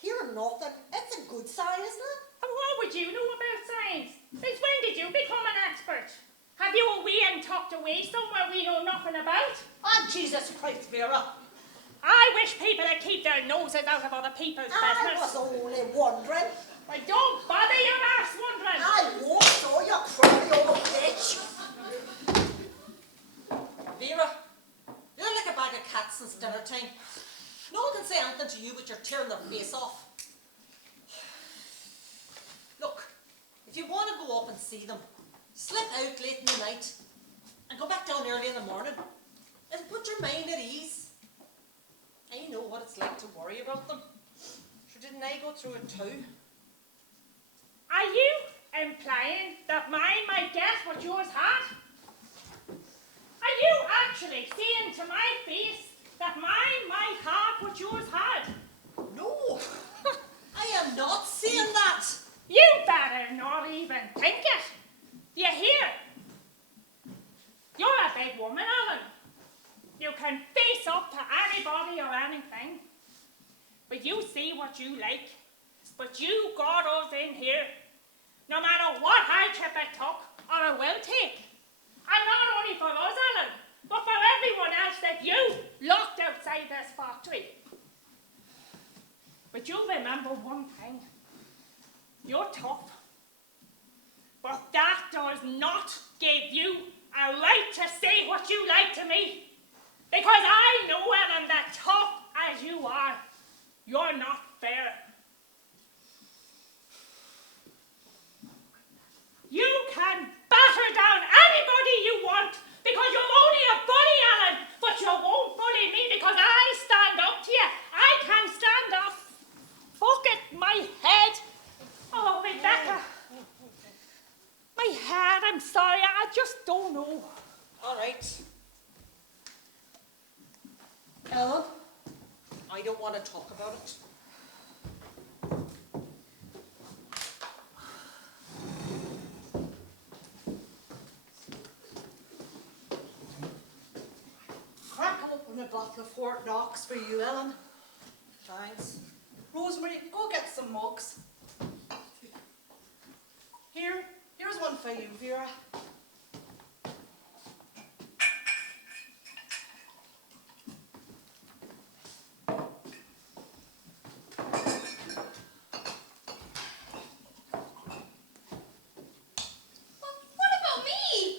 hearing nothing, it's a good sign, isn't it? And what would you know about science? Since when did you become an expert? Have you a wee and tucked away somewhere we know nothing about? Ah, Jesus Christ, Vera. I wish people would keep their noses out of other people's I was business. only wondering. Well, don't bother your arse wondering. I won't throw you crummy old bitch. Vera, you're like a bag of cats since dinner time. No one can say anything to you but you're tearing their face off. Look, if you want to go up and see them, slip out late in the night and go back down early in the morning. It'll put your mind at ease. I know what it's like to worry about them. Sure, didn't I go through it too? Are you implying that mine might get what yours had? Are you actually saying to my face that mine might have what yours had? No, I am not saying that. You better not even think it. Do you hear? You're a big woman, Alan. You can face up to anybody or anything. But you see what you like. But you got us in here. No matter what hardship it took or it will take. And not only for us, Alan, but for everyone else that you locked outside this factory. But you remember one thing. You're tough. But that does not give you a right to say what you like to me. Because I know, Ellen, that tough as you are, you're not fair. You can batter down anybody you want because you're only a bully, Alan, but you won't bully me because I stand up to you. I can stand up. Fuck it, my head. Oh, Rebecca. My head, I'm sorry, I just don't know. All right. Ellen, I don't want to talk about it. Crack open a bottle of Fort Knox for you, Ellen. Thanks. Rosemary, go get some mugs. Here's one for you, Vera. What about me?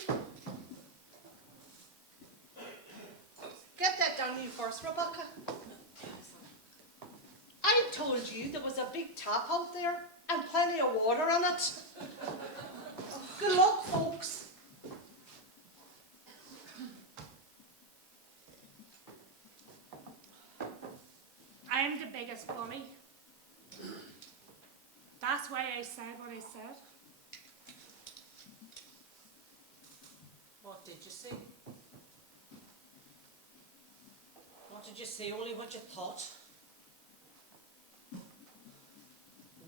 Get that down you first, Rebecca. I told you there was a big tap out there and plenty of water on it. Good luck, folks. I am the biggest bully. That's why I said what I said. What did you say? What did you say? Only what you thought?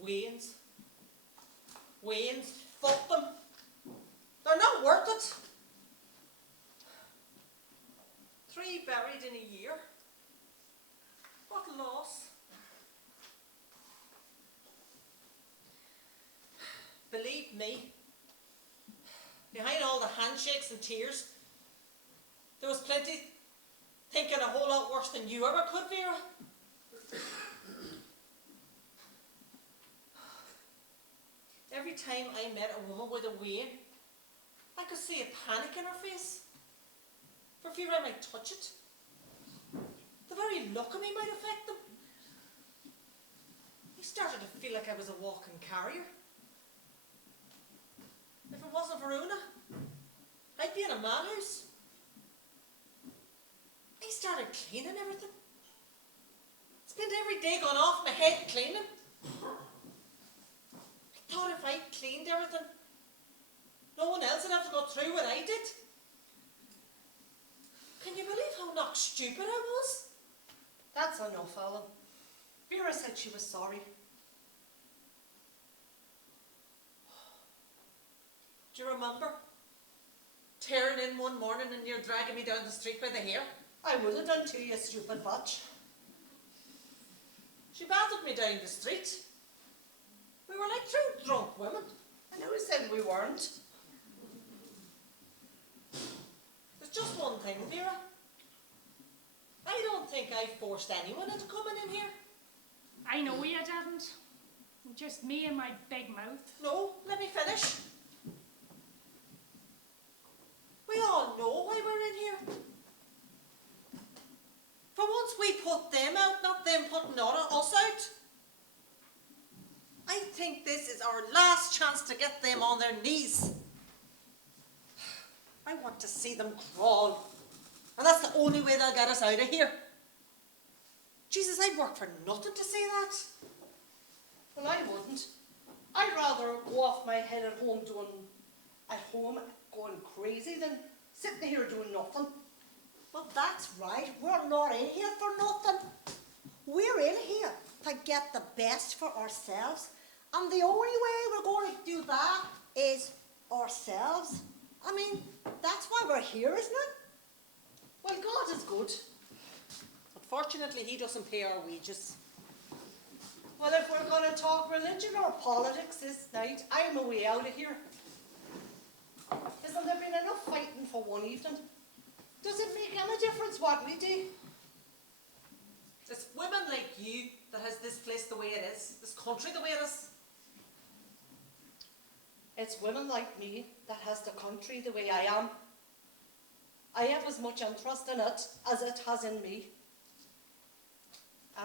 Waynes? Waynes? Fuck them. They're not worth it. 3 buried in a year. What loss? Believe me, behind all the handshakes and tears, there was plenty thinking a whole lot worse than you ever could, Vera. Every time I met a woman with a Wayne, I could see a panic in her face, for fear I might touch it. The very look of me might affect them. He started to feel like I was a walking carrier. If it wasn't for Una, I'd be in a madhouse. I started cleaning everything. Spent every day going off my head cleaning. I thought if I cleaned everything, no one else would have to go through what I did. Can you believe how knocked stupid I was? That's enough, Ellen. Vera said she was sorry. Do you remember? Tearing in one morning and you're dragging me down the street by the hair. I would have done too, you stupid bitch. She battered me down the street. We were like 2 drunk women. And who said we weren't? There's just one thing, Vera. I don't think I forced anyone into coming in here. I know you didn't. Just me and my big mouth. No, let me finish. We all know why we're in here. For once we put them out, not them putting us out. I think this is our last chance to get them on their knees. I want to see them crawl. And that's the only way they'll get us out of here. Jesus, I'd work for nothing to see that. Well, I wouldn't. I'd rather go off my head at home going crazy than sitting here doing nothing. Well, that's right. We're not in here for nothing. We're in here to get the best for ourselves. And the only way we're going to do that is ourselves. I mean, that's why we're here, isn't it? Well, God is good. Unfortunately, he doesn't pay our wages. Well, if we're going to talk religion or politics this night, I'm a way out of here. Hasn't there been enough fighting for one evening? Does it make any difference what we do? It's women like you that has this place the way it is, this country the way it is. It's women like me that has the country the way I am. I have as much interest in it as it has in me.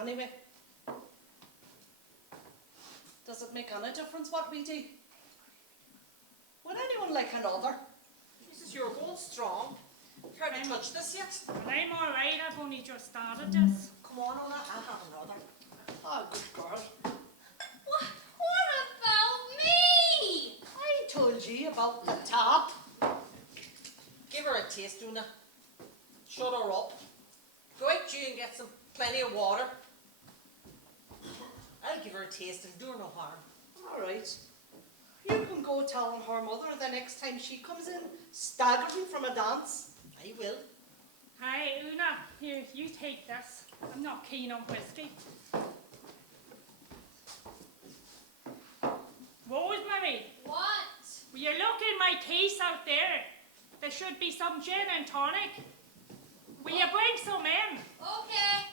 Anyway, does it make any difference what we do? Would anyone like another? Jesus, you're going strong. Can't you touch this yet? But I'm alright, I've only just started this. Come on, Ola, I'll have another. Oh, good girl. What about me? I told you about the tap. Give her a taste, Una. Shut her up. Go out you and get some plenty of water. I'll give her a taste and do her no harm. All right. You can go telling her mother the next time she comes in, staggering from a dance. I will. Hi, Una. Here, you take this. I'm not keen on whiskey. Rosemary, What? will you look in my case out there? There should be some gin and tonic. Will you bring some in? Okay.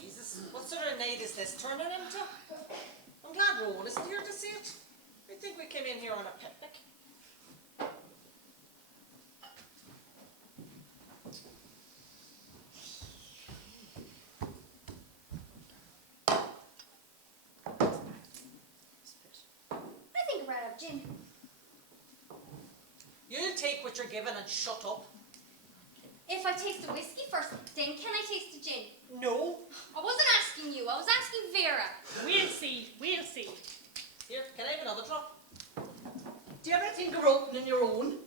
Jesus, what sort of night is this turning into? I'm glad Rowan isn't here to see it. I think we came in here on a picnic. I think I'd rather have gin. You'll take what you're given and shut up. If I taste the whiskey first, then can I taste the gin? No. I wasn't asking you, I was asking Vera. We'll see, we'll see. Here, can I have another drop? Do you ever think of opening your own?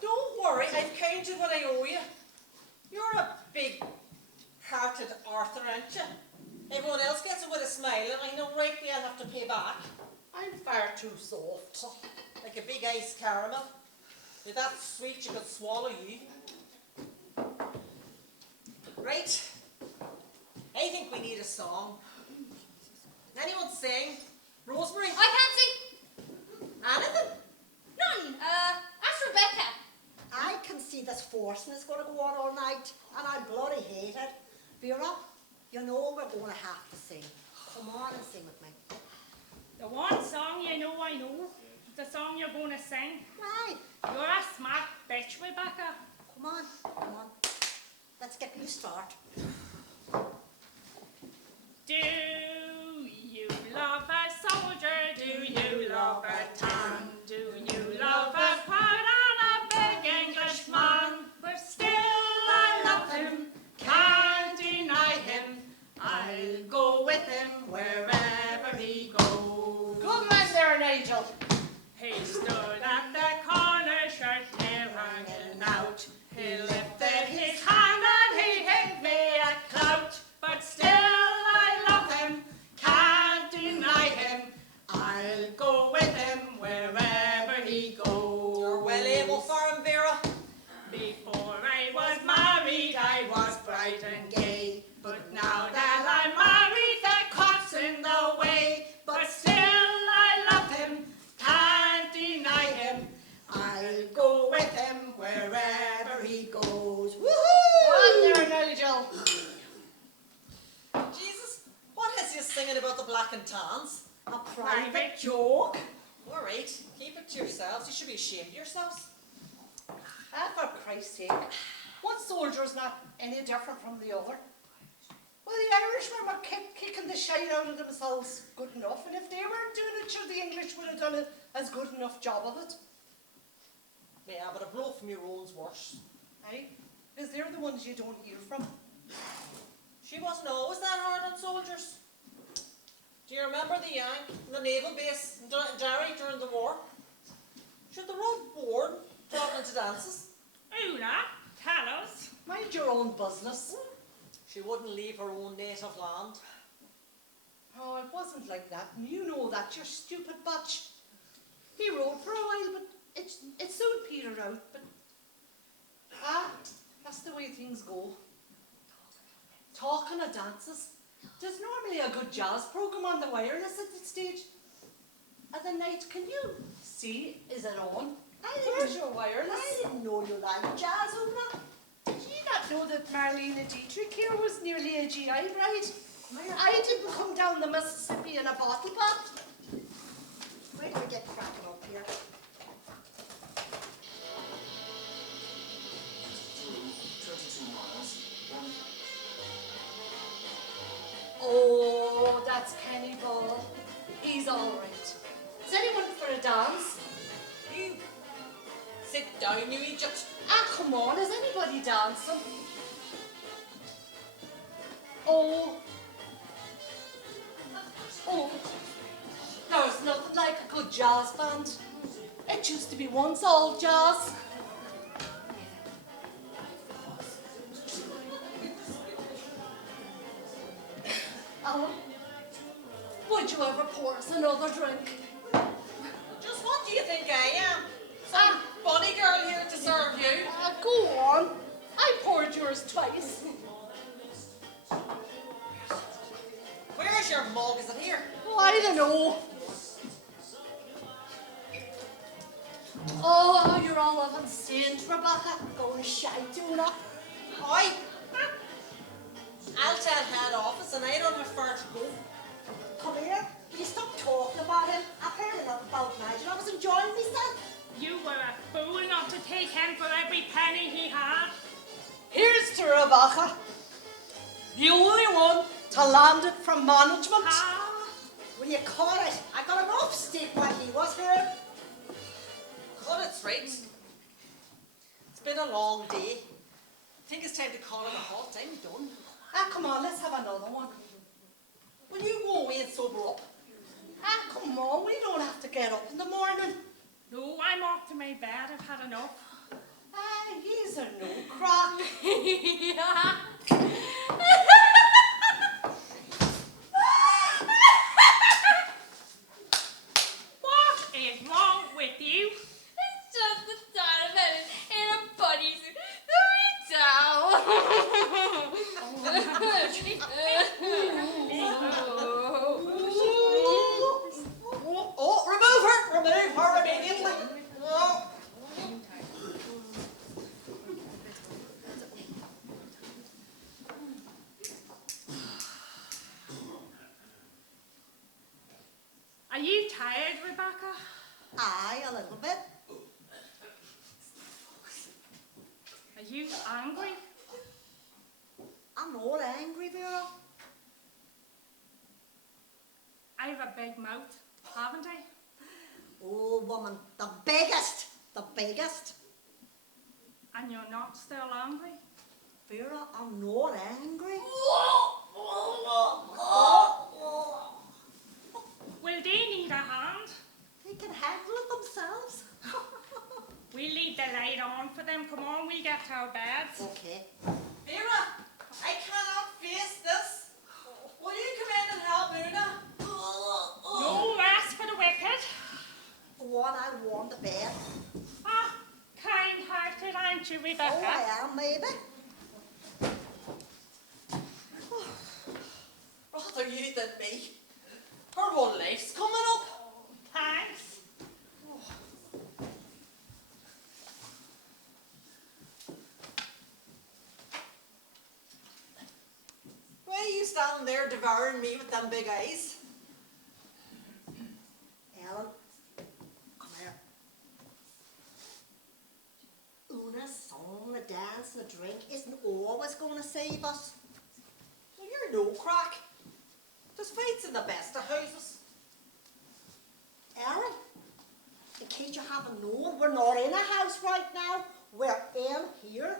Don't worry, I've counted what I owe you. You're a big-hearted Arthur, aren't you? Everyone else gets it with a smile, and I know rightly I'll have to pay back. I'm far too soft. Like a big iced caramel. You're that sweet you could swallow you. Right. I think we need a song. Anyone sing? Rosemary? I can't sing. Anything? None. Ask Rebecca. I can see this forcing is going to go on all night, and I bloody hate it. Vera, you know we're going to have to sing. Come on and sing with me. The one song you know I know, the song you're going to sing. Right. You're a smart bitch, Rebecca. Come on, come on. Let's get you start. Do you love a soldier? Do you love a tan? Do you love a proud and a big Englishman? But still I love him, can't deny him. I'll go with him wherever he goes. Good man there, Nigel. He stood at the corner, shirt hair hanging out. He lifted his hand and he hit me a clout. But still I love him, can't deny him. I'll go with him wherever he goes. You're well able for him, Vera. Before I was married, I was bright and gay. But now that I'm married, the cock's in the way. But still I love him, can't deny him. I'll go with him wherever he goes. One there, Nigel. Jesus, what is you singing about the black and tans? A private joke. All right, keep it to yourselves. You should be ashamed of yourselves. Ah, for Christ's sake. One soldier's not any different from the other. Well, the Irishmen were kicking the shite out of themselves good enough, and if they weren't doing it, sure, the English would have done a as good enough job of it. Yeah, but a blow from your own's worse. Aye? Because they're the ones you don't hear from. She wasn't always that hard on soldiers. Do you remember the Yank in the naval base in Derry during the war? Should the road bored talking to dances? Una, tell us. Mind your own business. She wouldn't leave her own native land. Oh, it wasn't like that, and you know that, you stupid butch. He rode for a while, but it soon petered out, but that's the way things go. Talking of dances, there's normally a good jazz program on the wireless at this stage. At the night, can you see, is it on? Where's your wireless? I didn't know you liked jazz, Una. Did you not know that Marlene Dietrich here was nearly a GI bride? I didn't come down the Mississippi in a bottle pot. Where do we get cracking up here? Oh, that's Kenny Ball. He's all right. Is anyone for a dance? You sit down, you Egypt. Ah, come on, is anybody dancing? Oh, there's nothing like a good jazz band. It used to be once all jazz. would you ever pour us another drink? Just what do you think I am? Some bunny girl here to serve you? Go on. I poured yours twice. Where's your mug? Is it here? Oh, I don't know. Oh, you're all of insane, Rebecca. Going shy, do not. Oi! I'll tell head office and I don't have far to go. Come here. Will you stop talking about him? I've heard enough about Nigel. I was enjoying myself. You were a fool not to take him for every penny he had. Here's to Rebecca. The only one to land it from management. Ah, Will you call it? I got an off stick while he was here. Cut it straight. It's been a long day. I think it's time to call it a halt. I'm done. Come on, let's have another one. Will you go away and sober up? Come on, we don't have to get up in the morning. no, I'm off to my bed. I've had enough. He's a no crack. What is wrong with you? It's just the thought of it in a bodysuit. Oh, remove her! Remove her immediately! Oh. Are you tired, Rebecca? Aye, a little bit. Are you angry? I'm not angry, Vera. I have a big mouth, haven't I? Oh, woman, the biggest. The biggest. And you're not still angry? Vera, I'm not angry. Will they need a hand? They can handle it themselves. We'll leave the light on for them. Come on, we'll get to our beds. Okay. Vera, I cannot face this. Will you come in and help Una? No rest for the wicked. One, I want the bed. Ah, kind-hearted, aren't you, Oh, Rebecca? I am, maybe. Rather you than me. Her whole life's coming up. Thanks. Why are you standing there devouring me with them big eyes? Ellen, come here. Una, song, the dance, and the drink isn't always going to save us. Well, you're no crack. There's fights in the best of houses. Ellen, in case you haven't known, we're not in a house right now. We're in here.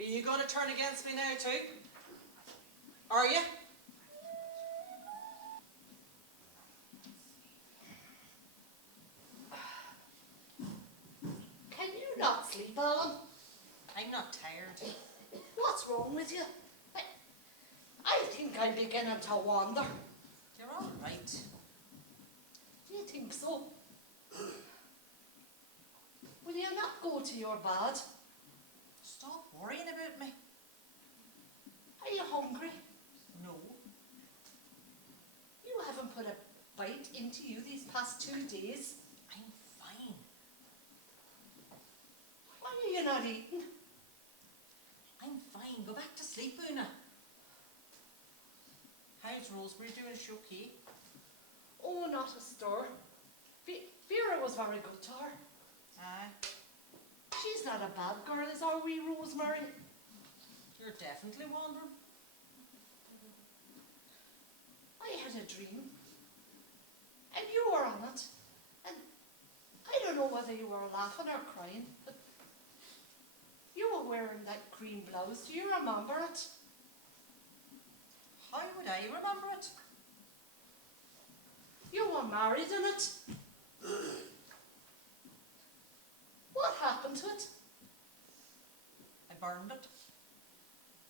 Are you going to turn against me now too? Are you? Can you not sleep, Alan? I'm not tired. What's wrong with you? I think I'm beginning to wonder. You're all right. Do you think so? Will you not go to your bed? Stop worrying about me. Are you hungry? No. You haven't put a bite into you these past 2 days. I'm fine. Why are you not eating? I'm fine. Go back to sleep, Una. How's Rosemary doing? Is she okay? Oh, not a stir. Vera was very good to her. Aye. She's not a bad girl, is our wee Rosemary. You're definitely wandering. I had a dream. And you were on it. And I don't know whether you were laughing or crying, but you were wearing that green blouse. Do you remember it? How would I remember it? You were married in it. What happened to it? I burned it.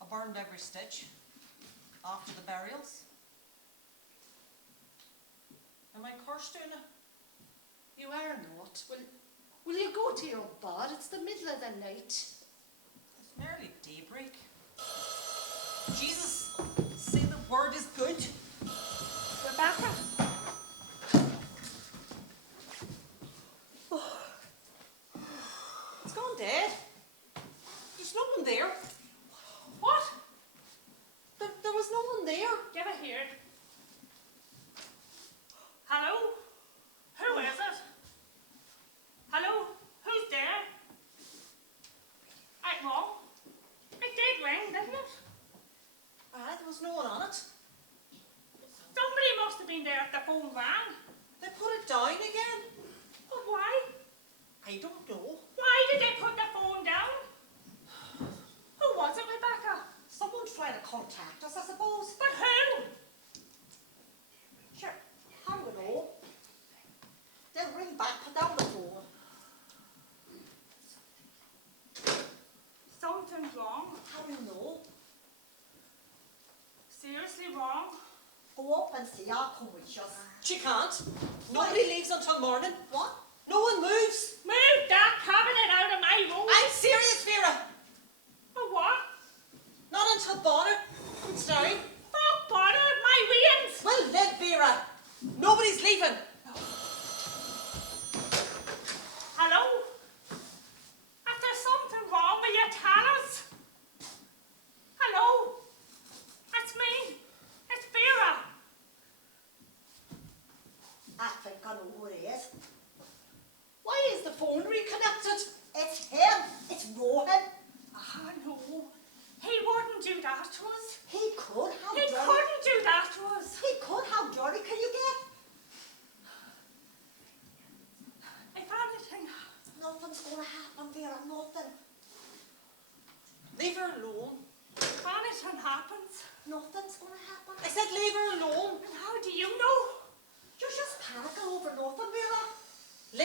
I burned every stitch. after the burials. Am I cursed, Una? You are not. Will you go to your bed? It's the middle of the night. It's merely daybreak. Jesus, say the word is good. Rebecca, It's gone dead. There's no one there. what? There was no one there. Give it here. Hello? Who is it? Hello? Who's there? I'm wrong. It did ring, didn't it? There was no one on it. Somebody must have been there if the phone rang. They put it down again. But why? I don't know. Why did they put the phone down? Who was it, Rebecca? Someone trying to contact us, I suppose. But who? Sure, how do we know? They'll ring back, put down the phone. Something's wrong. How do you know? Seriously wrong. Go up and see, I'll come with you. She can't. Nobody leaves until morning. What? No one moves. Move that cabinet out of my room. I'm serious, Vera. For what? Not until Bonner puts down. Fuck bother my wings. Well, then, Vera. Nobody's leaving. Hello? If there's something wrong, will you tell us? Hello? It's me. It's Vera. I think I know who it is. Why is the phone reconnected? It's him. It's Rohan. Oh, no. He wouldn't do that to us. He could. How He dirty? couldn't do that to us. He could. How dirty can you get? If anything, Nothing's going to happen, Vera. Nothing. Leave her alone. if anything happens, Nothing's going to happen. I said leave her alone. and how do you know? You're just panicking over nothing, Vera.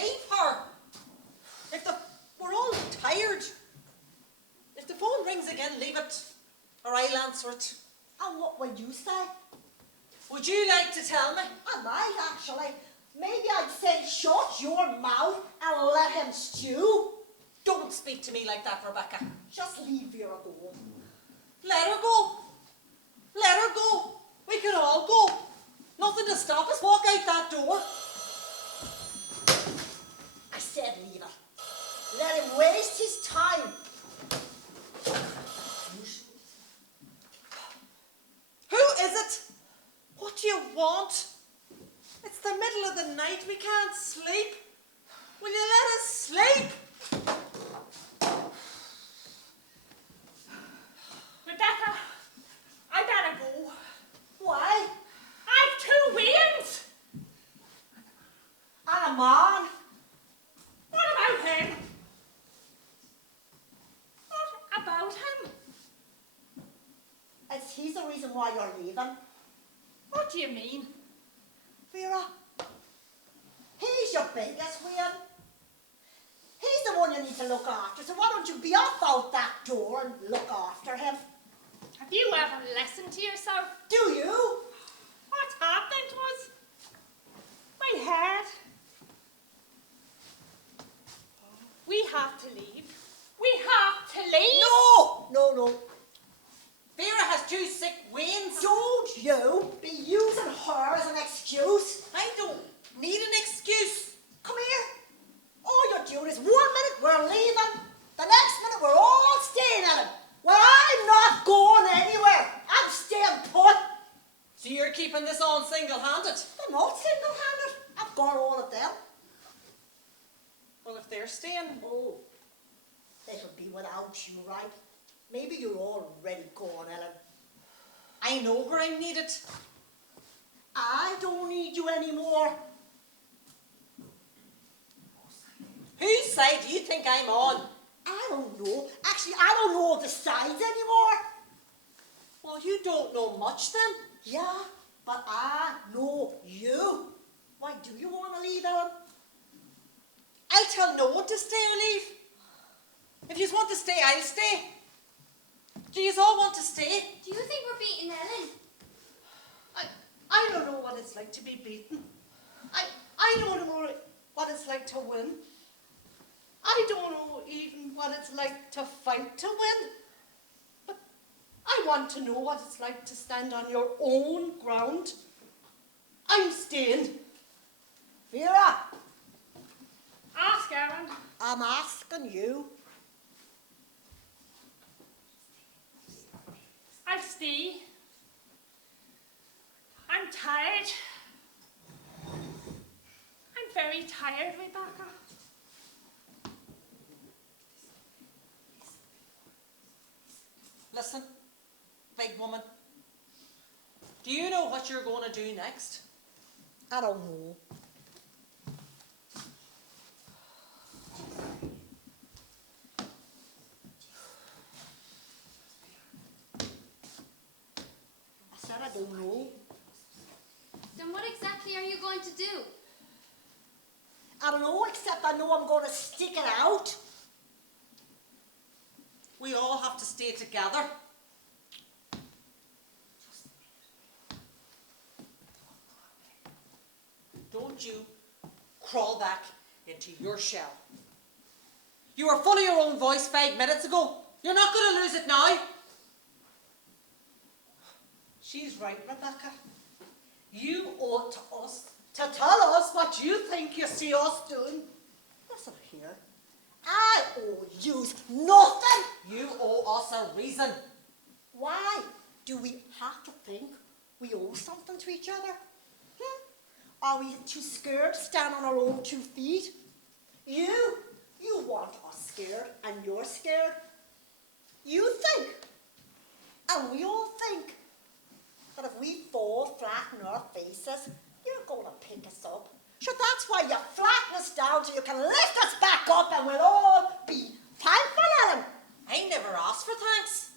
Leave her. We're all tired. If the phone rings again, leave it. Or I'll answer it. And what will you say? Would you like to tell me? I might actually. Maybe I'd say shut your mouth and let him stew. Don't speak to me like that, Rebecca. Just leave Vera go. Let her go. Let her go. We can all go. Nothing to stop us. Walk out that door. I said leave it. Let him waste his time. Who is it? What do you want? It's the middle of the night. We can't sleep. Will you let us sleep? Rebecca, I better go. Why? I've 2 wings. And a man. What about him? What about him? He's the reason why you're leaving. What do you mean? Vera, he's your biggest win. He's the one you need to look after, so why don't you be off out that door and look after him? Have you ever listened to yourself? Do you? What's happened to us? My head. We have to leave. We have to leave. No. Vera has 2 sick wains. Don't you be using her as an excuse. I don't need an excuse. Come here. All you're doing is 1 minute we're leaving, the next minute we're all staying at it. Well, I'm not going anywhere. I'm staying put. So you're keeping this on single-handed? I'm not single-handed. I've got all of them. Well, if they're staying... Oh, it'll be without you, right? Maybe you're already gone, Ellen. I know where I'm needed. I don't need you anymore. Whose side do you think I'm on? I don't know. Actually, I don't know the sides anymore. Well, you don't know much then. Yeah, but I know you. Why do you want to leave, Ellen? I'll tell no one to stay or leave. If you want to stay, I'll stay. Do you all want to stay? Do you think we're beating Ellen? I don't know what it's like to be beaten. I don't know what it's like to win. I don't know even what it's like to fight to win. But I want to know what it's like to stand on your own ground. I'm staying. Vera, Ask Aaron. I'm asking you. I'll stay. I'm tired. I'm very tired, Rebecca. Listen, big woman. Do you know what you're going to do next? I don't know. I said I don't know. Then what exactly are you going to do? I don't know, except I know I'm going to stick it out. We all have to stay together. Don't you crawl back into your shell. You were full of your own voice 5 minutes ago. You're not going to lose it now. She's right, Rebecca. You ought to tell us what you think you see us doing. Listen here. I owe yous nothing. You owe us a reason. Why do we have to think we owe something to each other? Are we too scared to stand on our own 2 feet? You want us scared, and you're scared. You think, and we all think, that if we fall flat on our faces, you're going to pick us up. Sure, that's why you flatten us down so you can lift us back up and we'll all be thankful, Ellen. I never asked for thanks.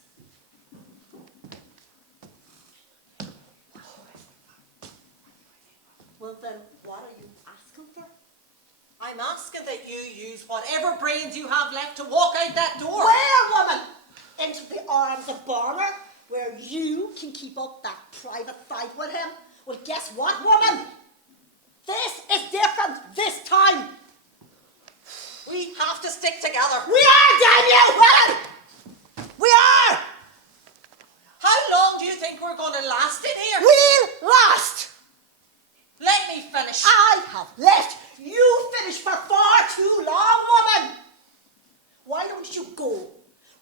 Well then, what are you asking for? I'm asking that you use whatever brains you have left to walk out that door. Where, woman? Into the arms of Bonner, where you can keep up that private fight with him. Well, guess what, woman? This is different this time. We have to stick together. We are, damn you, woman! We are! How long do you think we're going to last in here? We'll last! Let me finish. I have let you finish for far too long, woman! Why don't you go?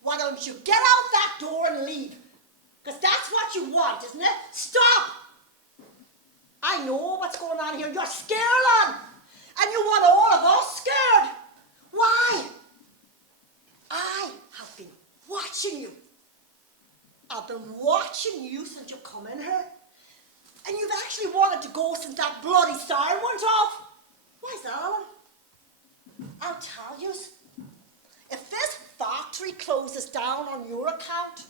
Why don't you get out that door and leave? Because that's what you want, isn't it? Stop! I know what's going on here. You're scared, Lon. And you want all of us scared. Why? I have been watching you. I've been watching you since you come in here. And you've actually wanted to go since that bloody siren went off. Why's that, Alan? I'll tell you. If this factory closes down on your account,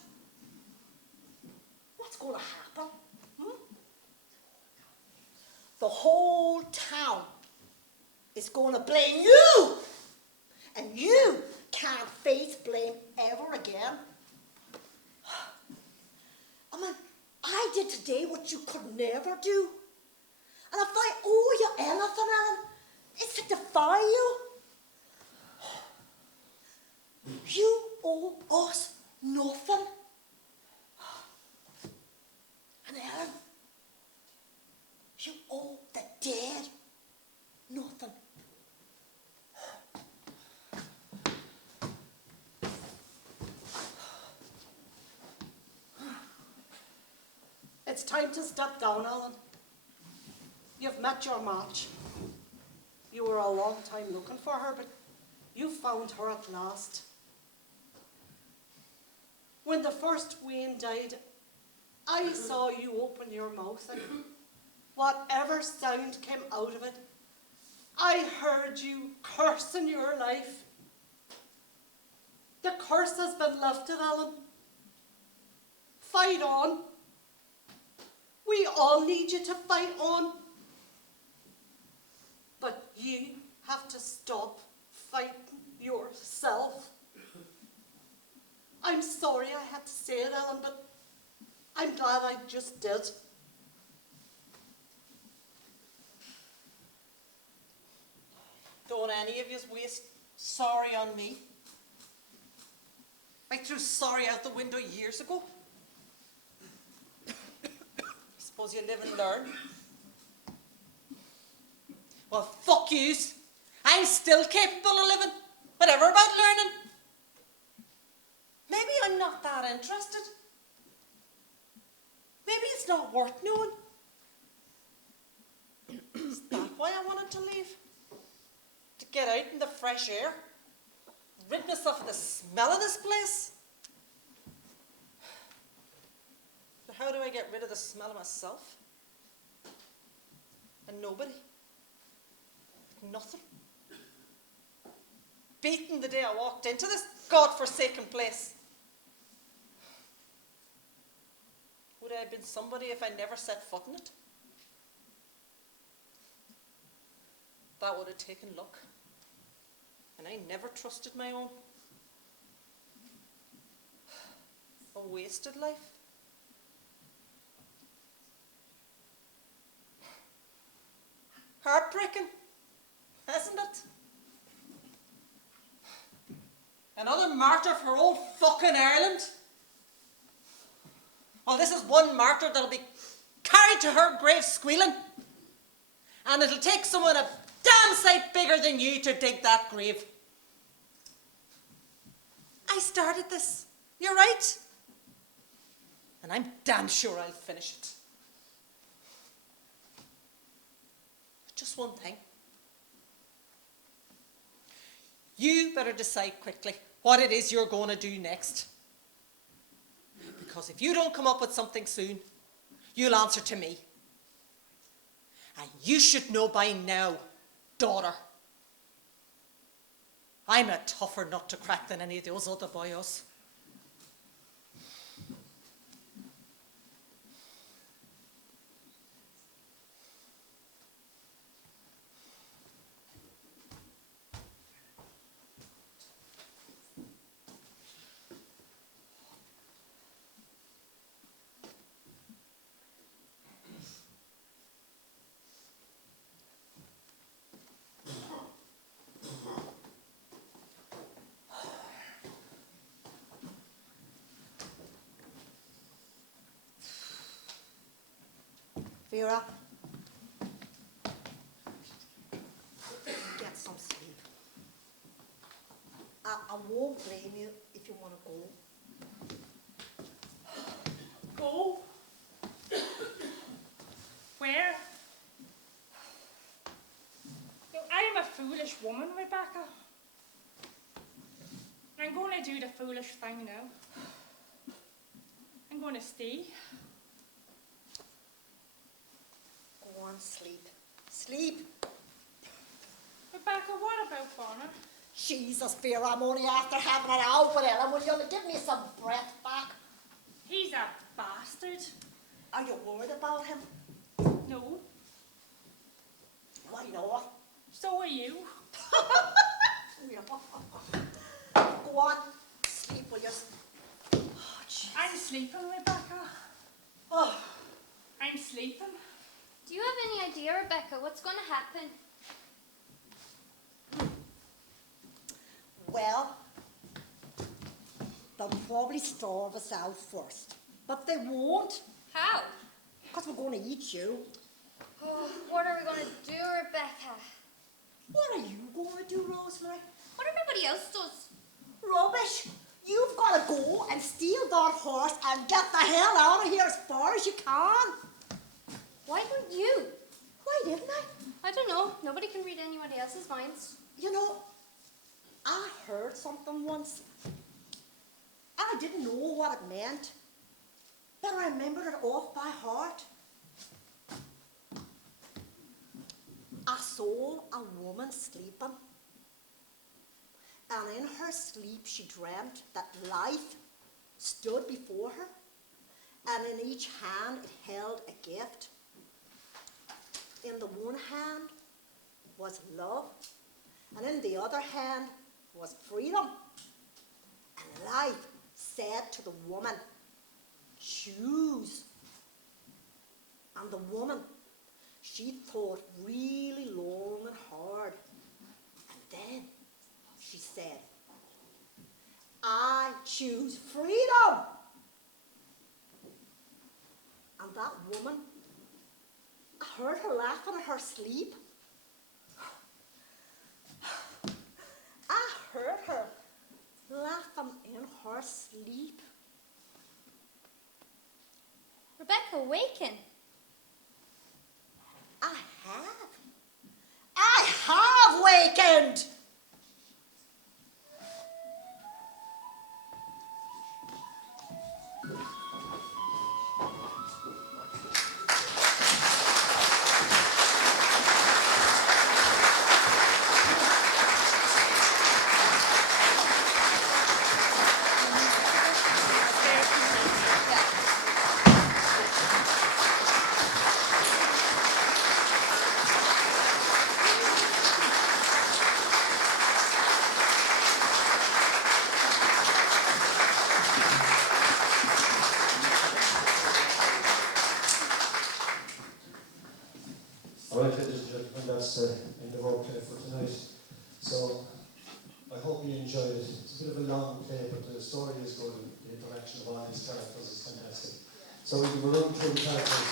what's going to happen? The whole town is going to blame you. And you can't face blame ever again. I mean, I did today what you could never do. And if I owe you anything, Alan, it's to defy you. You owe us nothing. And Ellen, you owe the dead nothing. It's time to step down, Alan. You've met your match. You were a long time looking for her, but you found her at last. When the first Wayne died, I saw you open your mouth, and whatever sound came out of it, I heard you cursing your life. The curse has been lifted, Alan. Fight on. We all need you to fight on. But you have to stop fighting yourself. I'm sorry I had to say it, Ellen, but I'm glad I just did. Don't any of you waste sorry on me. I threw sorry out the window years ago. Suppose you live and learn. Well, fuck yous. I'm still capable of living, whatever about learning. Maybe I'm not that interested. Maybe it's not worth knowing. Is that why I wanted to leave? To get out in the fresh air? Rid myself of the smell of this place? But how do I get rid of the smell of myself? And nobody? Nothing? Beaten the day I walked into this godforsaken place. Would I have been somebody if I never set foot in it? That would have taken luck. And I never trusted my own. A wasted life. Heartbreaking, isn't it? Another martyr for old fucking Ireland. Well, this is one martyr that'll be carried to her grave squealing. And it'll take someone a damn sight bigger than you to dig that grave. I started this. You're right. And I'm damn sure I'll finish it. Just one thing. You better decide quickly what it is you're going to do next. Because if you don't come up with something soon, you'll answer to me. And you should know by now, daughter, I'm a tougher nut to crack than any of those other boyos. Vera, get some sleep. I won't blame you if you want to go. Go? Where? Look, I am a foolish woman, Rebecca. I'm going to do the foolish thing now. I'm going to stay. Go on, sleep. Sleep. Rebecca, what about Bonner? Jesus, Vera, I'm only after having it out with Ellen. Will you give me some breath back? He's a bastard. Are you worried about him? No, Why not? so are you. Go on, sleep, will you? Oh, jeez. I'm sleeping, Rebecca. Oh. I'm sleeping. Do you have any idea, Rebecca, what's going to happen? Well, they'll probably starve us out first. But they won't, How? because we're going to eat you. Oh, what are we going to do, Rebecca? What are you going to do, Rosemary? What everybody else does. Rubbish! You've got to go and steal that horse and get the hell out of here as far as you can. Why don't you? Why didn't I? I don't know. Nobody can read anyone else's minds. You know, I heard something once. I didn't know what it meant, but I remembered it off by heart. I saw a woman sleeping, and in her sleep she dreamt that life stood before her, and in each hand it held a gift. In the one hand was love, and in the other hand was freedom. And life said to the woman, choose. And the woman, she thought really long and hard. then she said, I choose freedom. And that woman, I heard her laughing in her sleep. I heard her laughing in her sleep. Rebecca, waken. I have wakened. Alright, ladies and gentlemen, that's the end of our play for tonight. So, I hope you enjoyed it. It's a bit of a long play, but the story is good and the interaction of all these characters is fantastic. So we can run through the characters.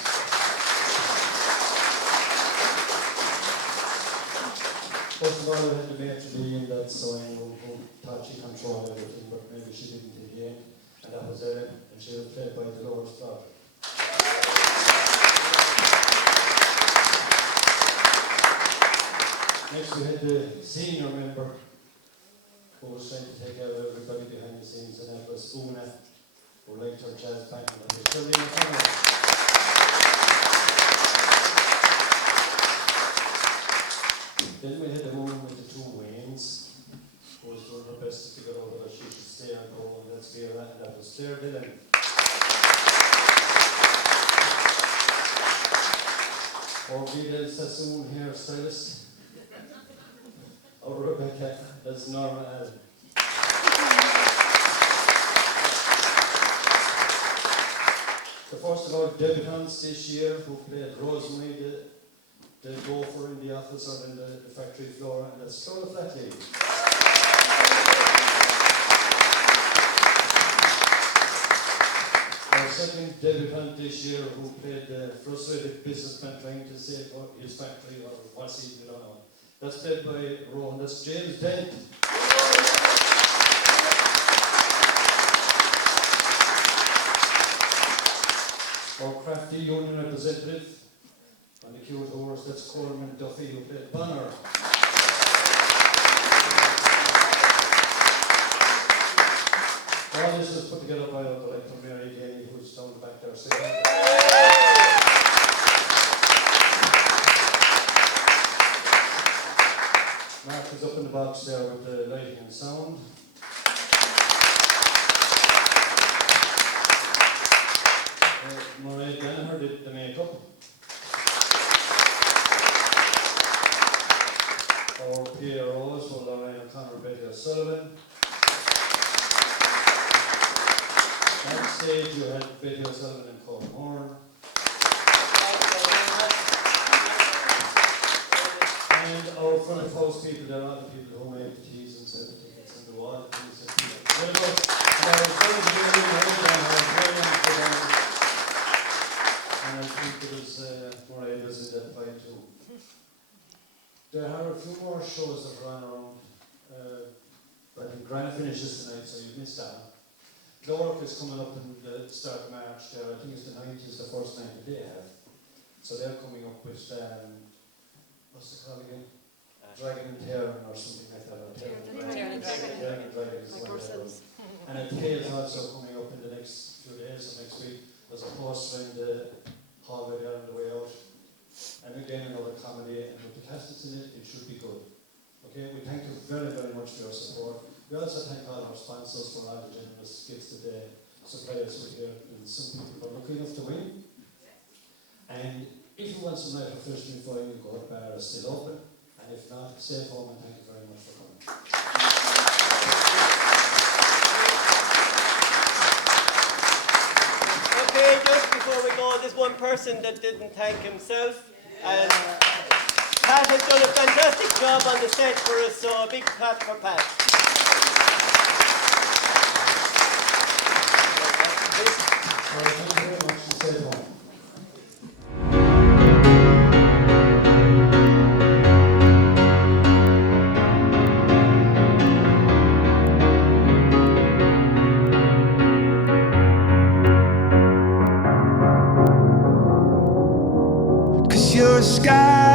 First of all, I had the matron in that sewing room who thought she controlled everything, but maybe she didn't in the end. And that was Ellen, and she was played by Dolores Daughter. Next we had the senior member who was trying to take care of everybody behind the scenes, and that was Una, who liked her jazz band, and was Shirley McConnell. Then we had the woman with the two Waynes, who was doing her best to figure out whether she should stay or go, and that's Vera, and that was Claire Dillon. Or Vidal Sassoon hairstylist. Or Rebecca, that's Norma Allen. The first of our debutants this year who played Rosemary, the gopher in the office or in the factory floor, and that's Flora Flatley. Our second debutant this year who played the frustrated businessman trying to save his factory or what's he, we don't know. That's played by Rowan, that's James Dent. Our crafty union representative on the cute horse, that's Coleman Duffy who played Bonner. All this was put together by our director Mary Daly, who's down the back there sitting. Mark is up in the box there with the lighting and sound. Mairead Gallagher did the makeup. Our PROs were Lorraine O'Connor, Betty O'Sullivan. Backstage you had Betty O'Sullivan and Colin Horn. And our front of house people, there are other people who made the teas and set the tickets and do all the things that people very much. And I was trying to do and I think it was Mairead was in that fight too. There are a few more shows that run around. I think Grand finishes tonight, so you've missed that. Glork is coming up in the start of March there. I think it's the 9th is the first night that they have. So they're coming up with what's the call again? Dragon and Terran or something like that. Or Terran and Dragon is one of them. And a Tale is also coming up in the next few days, so next week. There's a poster in the hallway there on the way out. And again, another comedy, and with the cast that's in it, it should be good. Okay, we thank you very, very much for your support. We also thank all our sponsors for all the generous gifts that they supply us with here. And some people are lucky enough to win. And if you want some night refreshment for you, go to the bar, is still open. And if not, stay at home, and thank you very much for coming. Okay, just before we go, there's one person that didn't thank himself. And Pat has done a fantastic job on the set for us, so a big clap for Pat. All right, thank you very much. Stay at home. Cause you're a sky